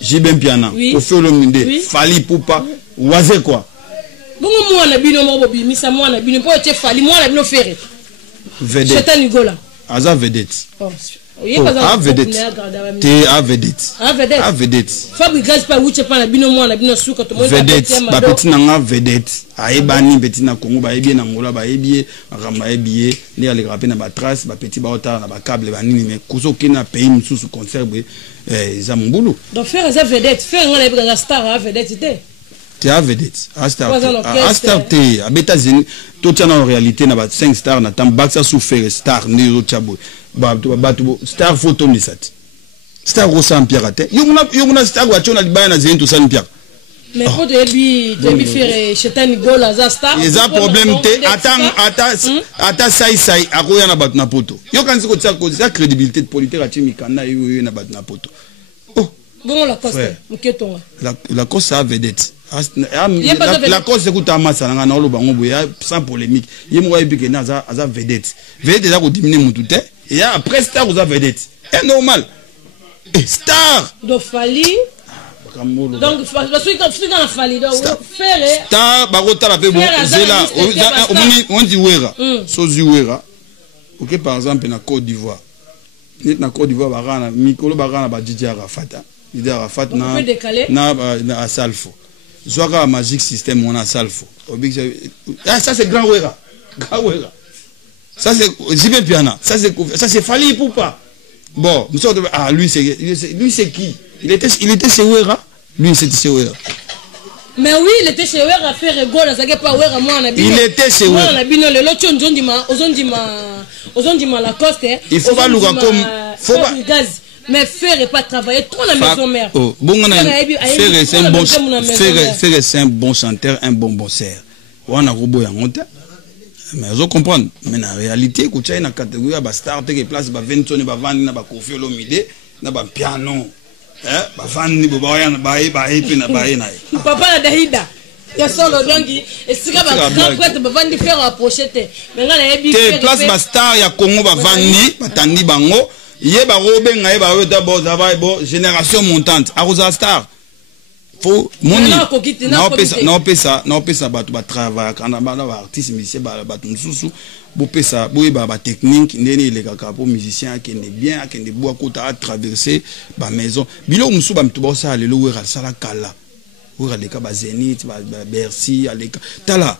JB Piana, Kofi Olomide, Fali Poupa, Oise quoi. Bon moi na bino mo bobi misa moi na bino po che Fali moi na bino ferré. Vedette. C'est un Nicolas. Aza vedette. Vedette. Vedette. Fabrice pas où tu pas na bino moi na bino suka to mo vedette. Ba petit nanga vedette. Aebani petit na Congo ba ebie na ngola ba ebie makamba ebie ni ale graper na ba trace ba petit ba ota na ba câble ba nini mais kuzo kina pays mususu conserve za mbulu. Donc faire ça vedette, faire ngana ba star à vedette té. Tu as vedette. Star té abeta zini to tana en réalité na ba 5 stars na tam baksa sous faire star ni chabo. Ba star photo ni sat. Star rosa Pierre té. Yonguna star wa chona libaya na zini to san Pierre. Mais pour début faire chetani goal à star. Ils ont problème té attends sai akoya na bat na poto. Yo kanzi ko tsa crédibilité de politique a chimikana yo na bat na poto. Oh bon la coste muketonga. La coste a vedette. La cause c'est que tu as massé dans le bango sans polémique. Il y a une vedette. Vedette déjà qu'on diminue mon tout et après star vous avez vedette. C'est normal. Star. Donc Fali. Donc parce que dans Fali donc faire. Star barota la fait bon. C'est là. On dit wera. Sozi wera. OK, par exemple na Côte d'Ivoire. Na Côte d'Ivoire barana mikolo barana ba Didier Arafat. Didier Arafat na Salfo. Zoaka Magic System on a Salfo. Ah ça c'est grand Wera. Grand Wera. Ça c'est Jibé Piana. Ça c'est Fali Poupa. Bon, lui c'est qui? Il était chez Wera. Lui c'était chez Wera. Mais oui, il était chez Wera faire rigole, ça pas Wera moi na bino. Il était chez Wera. Na bino le locho ndima, ozondima la coste. Il faut pas nous comme faut pas gaz. Mais faire et pas travailler trop la maison mère. Oh, bon faire c'est un bon faire c'est un bon chanteur, un bon bosseur. On a robot en honte. Mais vous comprenez, mais en réalité, quand tu as une catégorie à star, tu as place à 20 tonnes, à 20 na ba Koffi Olomide, na ba piano. Ba vandi bo ba yana ba epi na ba yana. Papa na Dahida. Ya solo dongi et sika ba grand prêtre ba vandi faire à pochette. Mais ngana yebi faire place ba star ya Congo ba vandi, ba tandi bango, ye ba robe ngai ba weta bo za ba bo génération montante. Arosa star. Faut moni. Non pesa ba tu ba travail quand ba artiste musicien ba tu mususu. Bo pesa bo ba technique ndeni le kaka po musicien qui est bien qui est boa kota à traverser ba maison bilo musu ba mtu ba ça le wera sala kala wera le ka ba Zénith ba Bercy aleka tala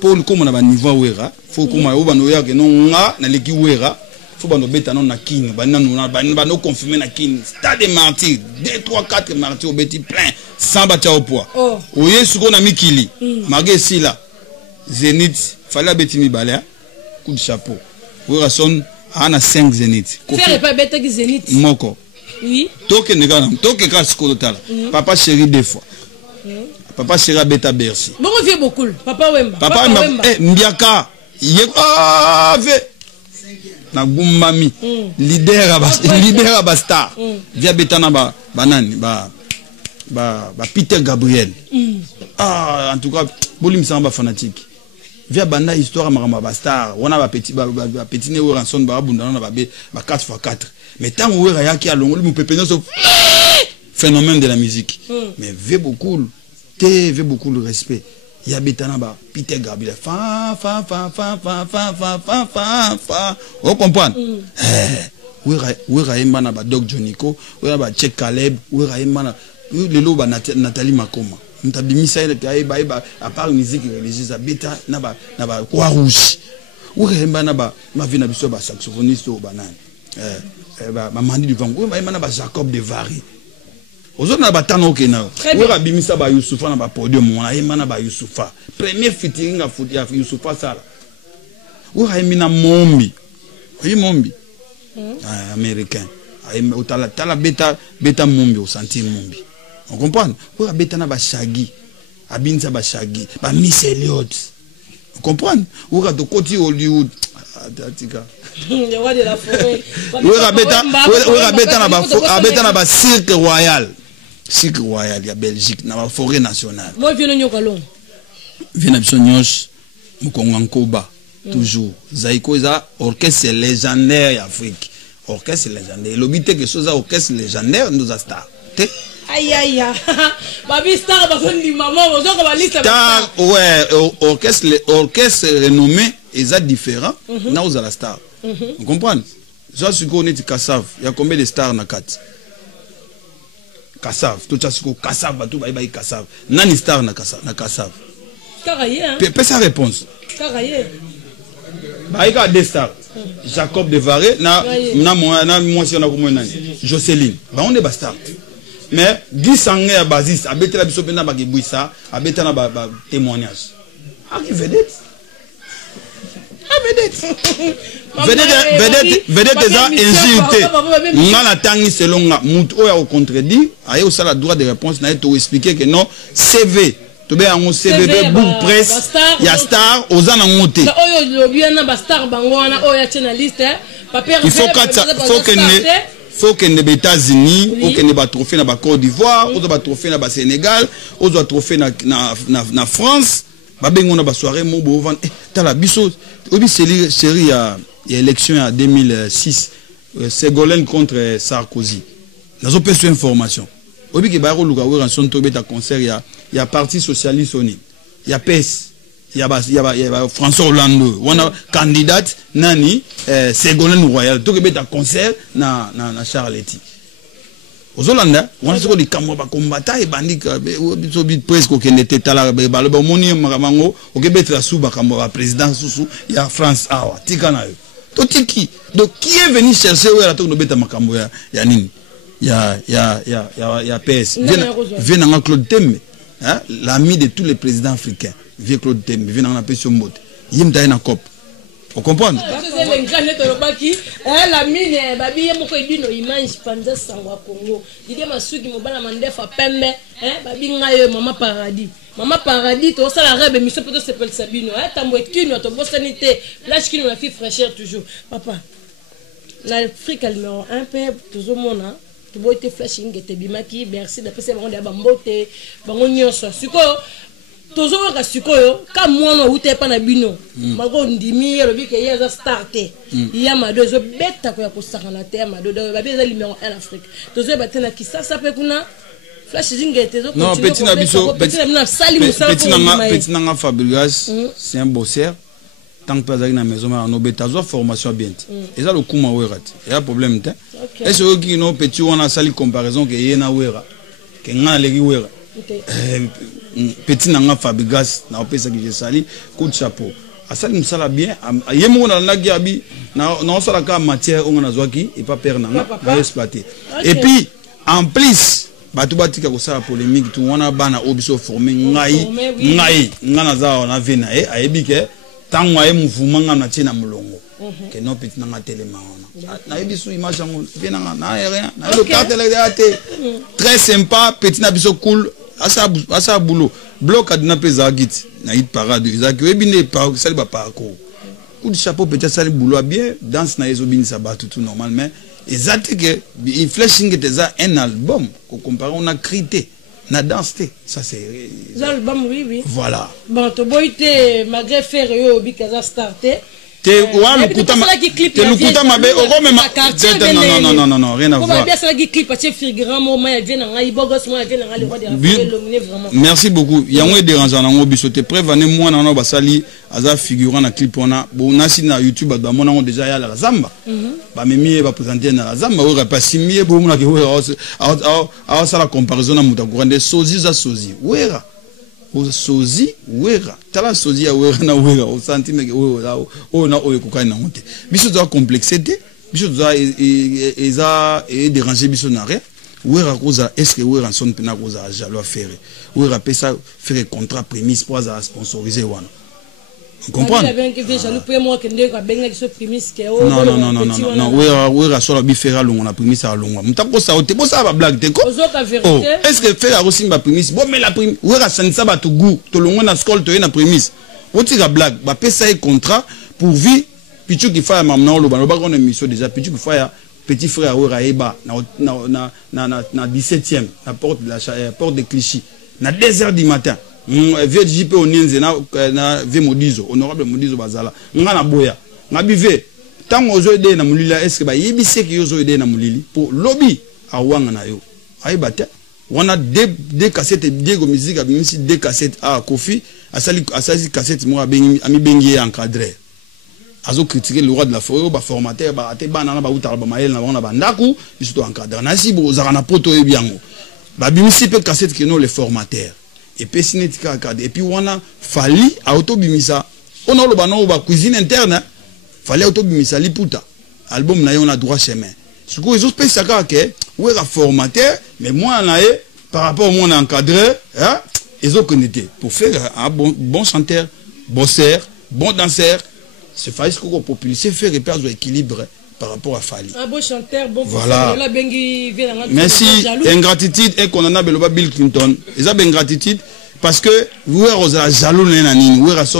pour comme na ba niveau wera faut comme o ba no ya ke no nga na leki wera faut ba no beta non na king ba no confirmer na king stade des martyrs 2 3 4 martyrs au beti plein sans battre au poids o yesu ko na mikili mage sila Zénith fallait beti mi balé coup de chapeau. Wera son ana 5 Zénith. Faire pas bête que Zénith. Moko. Oui. Toke negana, toke ka skolotala. Papa chéri deux fois. Papa chéri beta Bercy. Bon vieux beaucoup. Papa Wemba. Papa Wemba. Mbiaka. Ve. Na gummami. Leader aba star. Via beta na ba banani ba Peter Gabriel. En tout cas, bolim samba fanatique. Via banda histoire marama ba star on a ba petit ne wera son ba bunda na ba 4x4 mais tant wera yaki alongo mu pepeno so phénomène de la musique mais veut beaucoup le respect ya betana ba Peter Gabriel fa on comprend wera imana ba Doc Joniko wera ba Check Caleb wera imana le loba Nathalie Makoma Mtabimisa ile kaiba à part musique religieuse abeta na ba croix rouge ou remba na ba ma vie na biso ba saxophoniste au banane ba Mamandi du Vango ba na ba Jacob de Vary ozo na ba tano kena ou rabimisa ba Youssoufa na ba podium on a na ba Youssoufa premier featuring à foot ya Youssoufa sala ou raimina mombi américain au tala beta mombi au sentier mombi. On comprend? Pour abetana ba Shaggy, abinza ba Shaggy, ba Miss Elliott. On comprend? Ou de côté Hollywood. Atika. Le roi de la forêt. Ou abetana ba Cirque Royal. Cirque Royal ya Belgique na ba forêt nationale. Moi viens nyoka long. Viens biso nyos mukongankoba toujours. Zaiko za orchestre légendaire ya Afrique. Orchestre légendaire. L'obité que chose orchestre légendaire nous a star. Aïe. Babi star bazondi maman, bozo ko ba liste star. Ouais, orchestre renommé, ils sont différents. Na aux la star. Vous comprenez? Je suis connu de Kassav. Il y a combien de stars na 4? Kassav, tout ça c'est Kassav, tout baï Kassav. Nani star na Kassav. Karaye hein. Peu sa réponse. Karaye. Baïka des stars. Jacob de Vary na moi si on a comme nani. Jocelyne. Ba on est ba star. Mais 10 sangé à basis abetela biso pena ba kibuisa abetana ba témoignage. Vedette déjà insulté. Ngala tangi selon nga mutu oya au contredit, aye au sala droit de réponse na to expliquer que non CV to be en CV book presse ya star ozana ngote. Oyo lobiana ba star bango wana oya journaliste papier. Il faut que les États-Unis, faut que les trophées na ba Côte d'Ivoire, ou ba trophée na ba Sénégal, ou ba trophée na France, ba bengo na ba soirée mo bo vendre. Tala biso, obi série ya élection en 2006, Ségolène contre Sarkozy. Nazo peso information. Obi ke ba ro luka wera son tobe ta concert ya parti socialiste oni. Ya PES, il y a François Hollande on a candidate nani Ségolène Royal to que ta concert na Charletti aux Hollandais on a ce que les camarades ba combattre et bandika so bit presque que n'était tala ba le moni mamango au Québec la sous ba camarade président sous il y a France awa tikana yo to tiki donc qui est venu chercher où la to no beta makambo ya nini ya PS vient Claude Tembe hein l'ami de tous les présidents africains vieux Claude Tembe vient en appel sur mode yim ta na cop vous comprenez la mine babi yemoko idino image panza sangwa Congo dide masuki mobala mandefa pembe babi ngayo mama paradis to sala rebe mission peut se pel sabino tambo kino to bosanité lâche kino la fille fraîcheur toujours papa l'Afrique numéro 1 peu toujours mona to boite flashing gete bimaki merci d'après c'est bango de bambote bango nyoso siko tozo ka sikoyo ka mwana ute pa na bino mago ndimi lobi ke yeza starter ya mado zo beta ko ya ko sakana te mado do ba beza numéro 1 en Afrique tozo batena ki ça peut kuna flash zingete zo non petit na biso petit na Fabregas c'est un bosseur tant que pas na maison ma no beta zo formation bien et ça le kuma wera il y a problème te et ce qui no petit on a sali comparaison que yena wera que ngana legi wera petit nanga Fabregas na opesa que je sali coup de chapeau asali musala bien yemo na nagi abi na osala ka matière on na zwaki et pas perdre nanga na exploiter et puis en plus batu batika ko sala polémique tout on a bana obiso formé ngai ngana za na vena ayebi ke tango aye mouvement ngana tina mulongo que non petit nanga telema na yebi sou image ngo vena na rien na le cartel de très sympa petit na biso cool asa boulot bloc adina pesa git na hit parade izaki ebine pa sali ba parcours coup de chapeau peut-être sali boulot bien danse na ezobini ça tout normal mais exact que il flashing était ça un album qu'on compare on a crité na danse ça c'est l'album oui voilà bon to boite malgré faire yo bikaza starter te wa lukuta mabe oko même non rien à voir merci beaucoup yango dérangeant nango biso te prévane moi na basali aza figurant na clip ona bonasi na YouTube ba mona déjà ya la zamba ba memi ba présenter na la zamba ora pas simie bo mona ke a ça la comparaison na mutakurande sozi za sozi wera o sozi wera tala sozi ya wera na wera o sentime ke o na o ekukani na monte biso doit complexité biso doit et déranger biso na rien wera koza est-ce que wera son pena koza jalo faire wera pesa faire contrat prémisse pour za sponsoriser wana comprendre non wera so la bi faire longo na prémisse à longo mutako sa ote bo sa ba blague te ko est-ce que faire a aussi ba prémisse bon mais la prémisse wera sanisa ba to goût to longo na scole to na prémisse oti ga blague ba pesa un contrat pour vie pichu qui fa mamna lo ba on émission déjà pichu qui fa petit frère wera eba na 17e la porte de la porte de Clichy na 2h du matin vieux JP Onienze na vieux Modizo honorable Modizo bazala nga na boya ngabi ve tango zo ide na mulila est-ce que ba yebise ki yo zo ide na mulili pour lobby awanga na yo ayibata wana deux cassettes Diego musique abimisi deux cassettes a Kofi asali cassette mo abengi ami bengi encadré azo critiquer le roi de la forêt ba formateur ba ate bana na ba utala ba mayel na wana ba ndaku biso to encadré na si bo zaka na poto ebiango ba bimisi pe cassette que non les formateurs et puis cinética et puis on a fallu autobimisa on a le banon ba cuisine interne fallait autobimisa liputa album na on a droit chemin ce que ils ont fait ça que ouais la formateur mais moi on a par rapport au monde encadré hein ils ont connecté pour faire un bon chanteur bosseur bon danseur c'est facile qu'on populariser faire repère équilibre par rapport à Fali. Un beau chanteur, bon voilà. Merci. Ingratitude et qu'on en a beloba Bill Clinton. Ils ont ingratitude parce que vous êtes jaloux nanani, vous êtes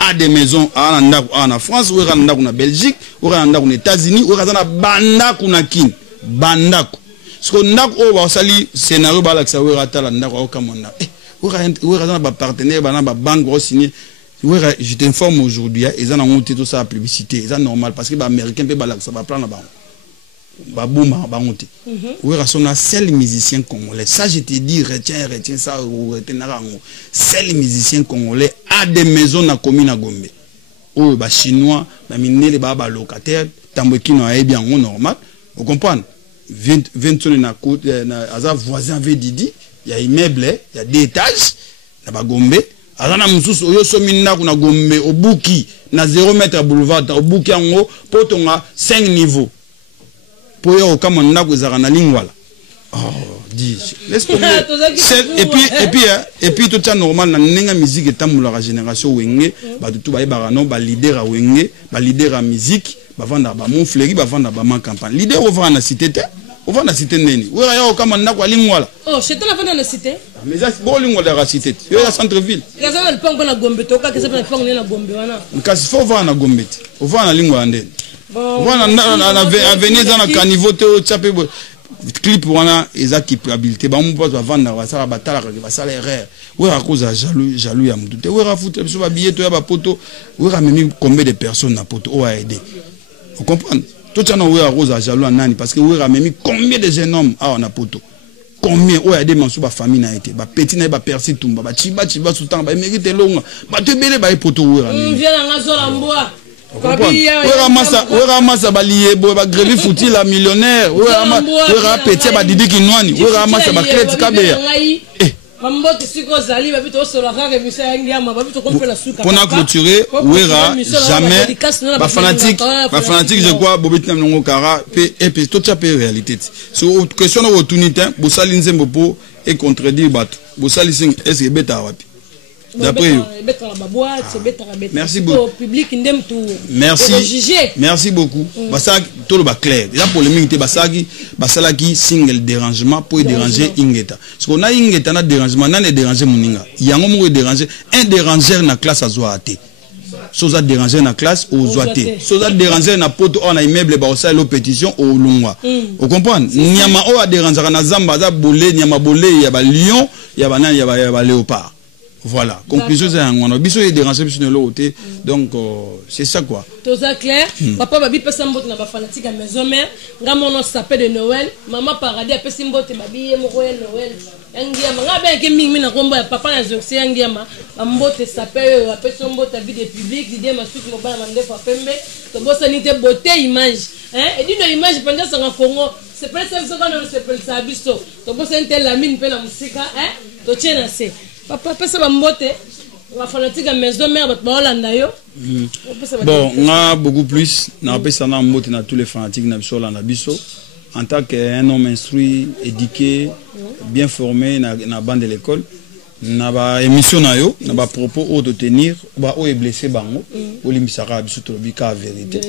à des maisons en France, vous êtes en Belgique, vous êtes en États-Unis, vous êtes en Bandaku nakin, Bandaku. Ce qu'on a au sali scénario balaksa vous êtes à la au Cameroun. Vous êtes en partenaire, vous êtes en banque gros signé. Je t'informe aujourd'hui, ils ont monté tout ça à publicité, c'est normal parce que les Américains peuvent ça va prendre là-bas. babouma bangote ouera sona seul musicien congolais ça je te dis retiens ça retiens narango seul musicien congolais a des maisons na commune à Gombe ou ba chinois na minele ba locataire tambokino a bien normal vous comprenez 20 na côte na aza voisin Didi il y a immeuble il y a des étages na ba Gombe azana mususu oyo somi ndako na Gombe obuki na 0 mètre boulevard obuki yango potonga 5 niveaux pour yo kama ndako ezaka na lingwala oh dis laisse tomber et puis tout ça normal na nenga musique etamula la génération wenge ba tout ba barano ba leader a wenge ba leader a musique ba vanda ba mon fleuri ba vanda ba man campagne leader o vanda cité te o vanda cité neni wera yo kama ndako lingwala oh c'est la vanda na cité mais ça bon lingwala la cité yo ya centre ville kaza le pango na Gombe to ka kesa na pango na Gombe wana kasi fo vanda Gombe o vanda lingwala ndeni voilà na avenir dans la caniveau te tchape clip wana ezaki habilité ba mpo ba vanda ba sala batala ba sala erreur wera cause jaloux ya mutu te wera foutre biso ba billet to ya ba poto wera memi combien de personnes na poto o a aidé vous comprenez tout ça non wera cause jaloux nani parce que wera memi combien de jeunes hommes a na poto combien o a aidé manso ba famille na été ba petit na ba persi tumba ba chiba soutan ba mérite longa ba te belé ba poto wera vient na zola mboa wera masa baliye bo ba grevi futi la millionnaire wera petit ba didi kinwani wera masa ba crête kabeya mambote siko zali ba bito solo ka remisa yangiama ba bito kompela suka pour clôturer wera jamais ba fanatique je crois bobiti nango kara et puis tout ça peut réalité so question na otunité bo sali nzembo po et contredire bat bo sali sing est ce beta wapi d'après merci beaucoup merci beaucoup basa tout le bas clair la polémique basaki basalaki single dérangement pour déranger ingeta parce qu'on a ingeta na dérangement na déranger moninga yango mo déranger un dérangeur na classe azoate soza déranger na classe au zoate soza déranger na poto on a immeuble ba osala pétition au lungwa vous comprenez nyama o a déranger na zamba za bolé nyama bolé ya ba lion ya ba nani ya ba léopard. Voilà, conclusion c'est un biso est dérangé sur le côté donc c'est ça quoi. Tout ça clair. Papa babi pesa mbote na ba fanatique à maison mère, ngamono sapé de Noël, maman paradis a pesa mbote babi moko ya Noël. Yangiama ngabe ke mingi na komba papa na zoxé yangiama, mbote sapé a pesa mbote à vie de public, l'idée ma suite mo bana mande fa pembe, to bossa nité beauté image. Et dit de image pendant ça en Congo, c'est pas ça c'est pas ça biso. To bossa nté la mine pe la musique to tiena c'est. Papa pesa ba mbote la fanatique à maison mère ba Hollanda yo bon on a beaucoup plus na pesa na mbote na tous les fanatiques na biso Hollanda biso en tant qu'un homme instruit éduqué bien formé na bande de l'école na ba émission na yo na ba propos au de tenir ba o est blessé bango o limisaka biso to bika vérité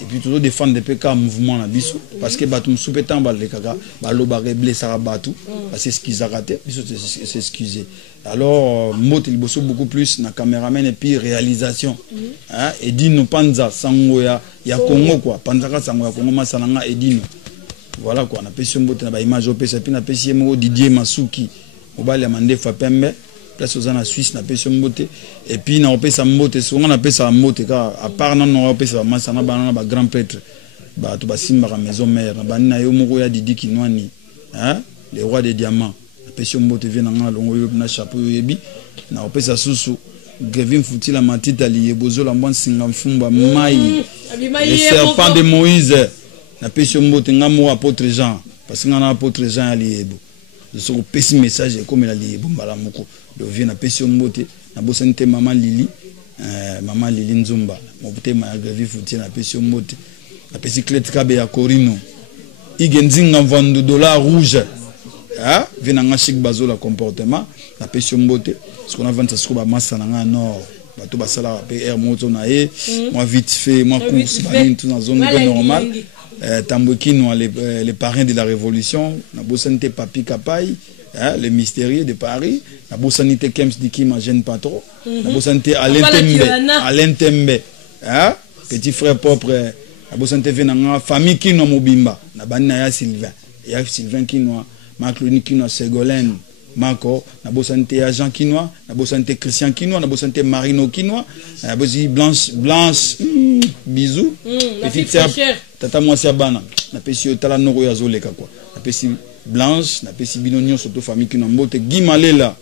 et puis toujours défendre des PK mouvement na biso parce que batum soupetant ba le kaka ba lo ba blessé batu parce que ce qu'ils a raté biso c'est excusé alors mbote liboso beaucoup plus na caméraman et puis réalisation hein et dino panza sango ya Congo quoi panza sango ya Congo masalanga et dino voilà quoi na pesi mbote na ba image opesa puis na pesi mo Didier Masuki obali ya mandefa pembe place aux en Suisse na pesi mbote et puis na opesa mbote so on appelle ça mbote car à part non opesa masana banana ba grand prêtre ba to ba simba maison mère na bani na yo moko ya Didi Kinwani hein le roi des diamants pesi mbote vient na longo yo na chapeau yebi na opesa susu Gavin futi la matita liye bozo la mbon singa mfumba mai le serpent de Moïse na pesi mbote ngamo apôtre Jean parce que ngana apôtre Jean aliyebo ce petit message comme la liye bombala moko do vient na pesi mbote na bosante maman Lili Nzumba mbote ma Gavin futi na pesi mbote na pesi clete kabe ya Corino igenzinga vandu dollar rouge ah venanga chic bazo la comportement la pression mbote ce qu'on a vendu ça ba massa na nord bato basala PR moto na e moi vite fait moi course baline tout dans zone normale Tambokino les parrains de la révolution na bosante papi kapai les mystérieux de Paris na bosante Kems Diki ma jeune patron na bosante Alain Tembe petit frère propre na bosante venanga famille Kino Mobimba na banina ya Sylvain Kino Macloni Kinois Ségolène Marco na bosante agent Kinois na bosante Christian Kinois na bosante Marino Kinois na bosi Blanche bisous petite sœur tata moi c'est bana napesi yo tala noko ya zoleka quoi napesi Blanche napesi binonyo surtout famille qui nambote Gimalela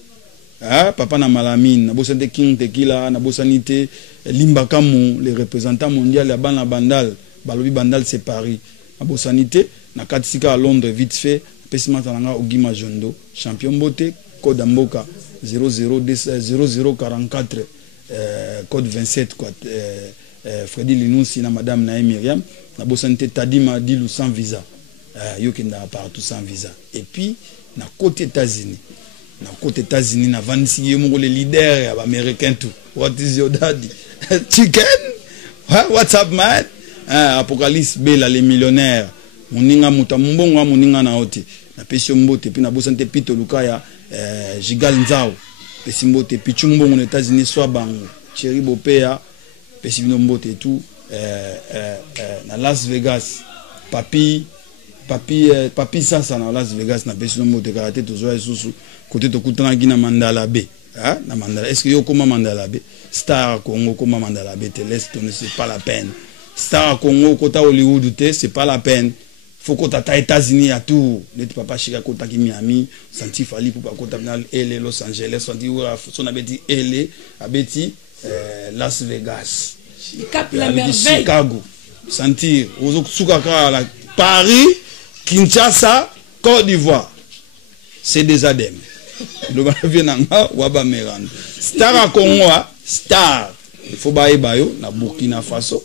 ah papa na malamine nabosante King Tequila nabosanité Limbakamu les représentants mondiaux ya bana bandal balobi bandal c'est Paris nabosanité na katisika à Londres vite fait napesi matananga Ogima Jondo champion mbote code mboka 0044 code 27 quoi Freddy Linousi na madame Nae Myriam na bosanité Tadima Dilou sans visa yokenda partout sans visa et puis na côté États-Unis na vandisi yemo le leader ya américain tout what is your daddy chicken what's up man Apocalypse Bella les millionnaires moninga muta mbongo moninga na oti na pesi mbote puis na bosanité Pito Lukaya Jigal Nzao pesi mbote pichu mbongo aux États-Unis soit bango Chéri Bopea pesi mbote et tout na Las Vegas papi sasa na Las Vegas na pesi mbote karaté toujours susu côté to kutana gina Mandala Bay na Mandala est-ce que yo koma Mandala Bay Star Congo koma Mandala Bay te laisse tourner c'est pas la peine Star Congo kota Hollywood te c'est pas la peine faut kota ta États-Unis à tout net papa chika kota ki Miami santi fali pour kota na LA Los Angeles santi son abeti LA abeti Las Vegas Cap la merveille Chicago sentir ozo sukaka la Paris Kinshasa Côte d'Ivoire c'est des adem le bavienanga waba merando Star à Congo star il faut bayo na Burkina Faso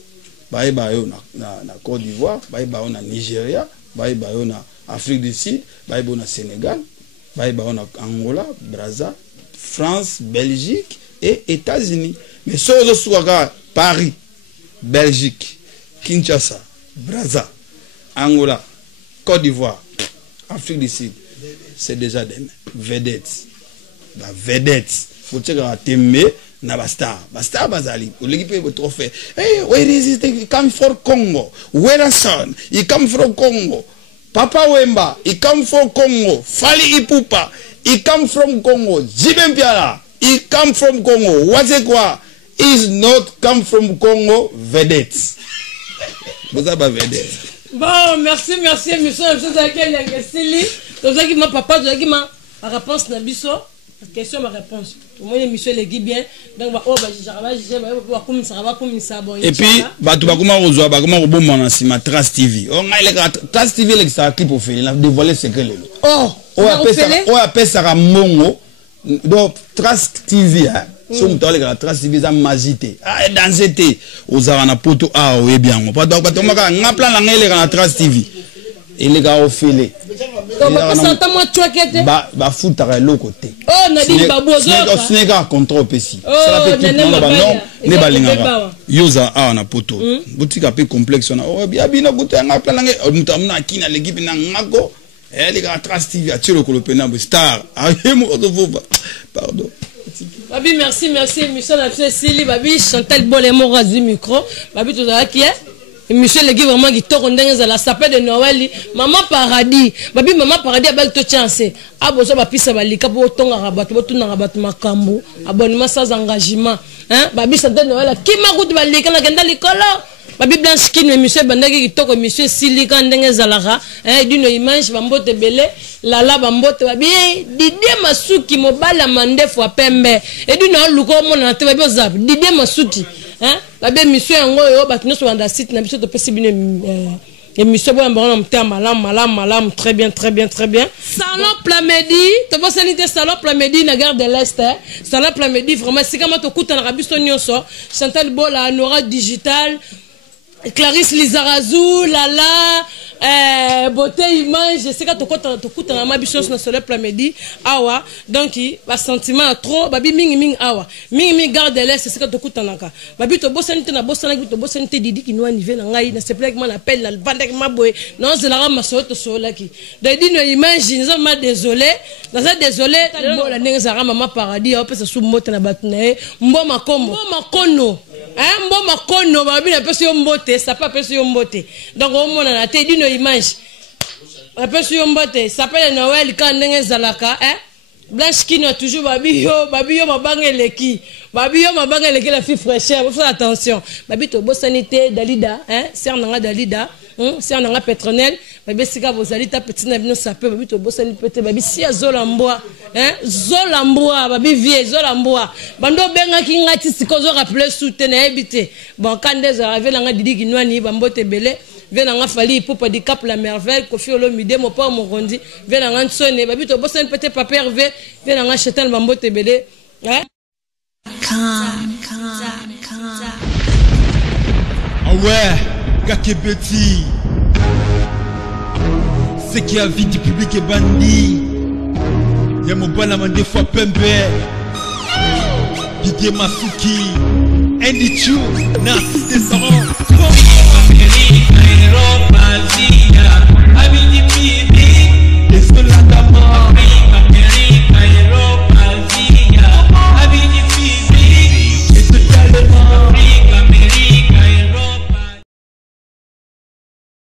bayo na Côte d'Ivoire bayo na Nigeria bayo na Afrique du Sud bayo na Sénégal bayo na Angola Brazza France Belgique et États-Unis mais sozo suka Paris Belgique Kinshasa Brazza Angola Côte d'Ivoire Afrique du Sud c'est déjà des vedettes la vedette faut que tembe na basta bazali l'équipe est trophée hey where is it he come from Congo where son he come from Congo Papa Wemba he come from Congo Fali Ipupa he come from Congo Jibem Piala he come from Congo what's quoi is not come from Congo vedettes vous avez vedette. Bon, merci, monsieur. Je qui ma papa, je qui ma réponse na biso. Question ma réponse. Moi, monsieur les bien. Donc, et puis, tu vas comment rejoindre, comment rebondir sur ma Trace TV. On a les Trace TV, les ça qui pour faire, il a dévoilé ce que on appelle ça Mongo. Donc, Trace TV, so mutale ka Trace TV za mazite dans été aux arana poto et bien pas donc pas tomaka ngapla la ngele ka Trace TV et les gars ofele ba futa lo côté oh na di babozo ce n'est pas contrôle pesi ça peut tout non ne balinga yoza na poto boutique peu complexe na bien bino kuta ngapla la ngele mutamna kina l'équipe na ngako les gars Trace TV a tiro ko le pena star pardon. Babi merci monsieur la Cécile babi Chantal Bolemo du micro babi tout ça qui est monsieur le gars vraiment qui tourne dans la sapin de Noël maman paradis babi maman paradis a belle chance abozo ba pisa ba lika po tonga rabato bo tuna rabato makambo abonnement sans engagement hein babi Chantal Noël qui ma route ba lika na kenda likolo babi Blanche Kin monsieur bandaki kitoko monsieur Silika ndenge zalara hein d'une image bambote belé lala bambote babi Didier Masuki mobala mandefo pembe et d'une luko mona te babi ozap Didier Masuki hein babi monsieur yango yo batino so banda site na biso to pesi bine et monsieur bo mbona mta malam très bien salon Plamedi to bo sanité salon Plamedi na gare de l'Est salon Plamedi vraiment c'est comme to kuta na biso nyonso Chantal Bola Nora Digital Clarisse Lizarazu, Lala, beauté image, je sais que tu coûtes dans ma bichon sur le soleil Plamedi, awa, donc il va sentiment trop, babi ming awa, ming garde l'est, c'est ce que tu coûtes dans la cas. Babi to bosanité na bosanité Didi qui nous a nivé dans ngai, na se plaît que mon appel la bandek ma boy, non c'est la rame sur to sola qui. Donc dit no image, nous sommes désolé, dans ça désolé, bon la nenga zara maman paradis, on peut se soumettre na batne, mbo makono. Hein bon makono babi na pesi mbote ça pas pesi mbote donc on mona na te di no image na pesi mbote ça s'appelle Noël quand ndenge zalaka hein Blanche Kin a toujours babi yo mabangeleki la fille fraîcheur faut faire attention babi to bo sanité Dalida hein sœur nanga Dalida si on a un pétronel babi sika bozali ta petit na bino sapé babi to bosani pété babi si azolamboa zolamboa babi vie zolamboa bando benga ki ngati sikozo rappeler soutene ebité bon quand des arrivé nga didi kinwani bambote belé vena nga fali popa di cap la merveille Koffi Olomide mo pa mo gondi vena nga nsone babi to bosani pété papa Hervé vena nga chetan bambote belé Ah ouais, Kakebeti. C'est qui a vie du public et bandit. Y'a mon balama des fois Pembe. Didier Masuki. Andy Chou. Narcisse Descendant. Les Soladama.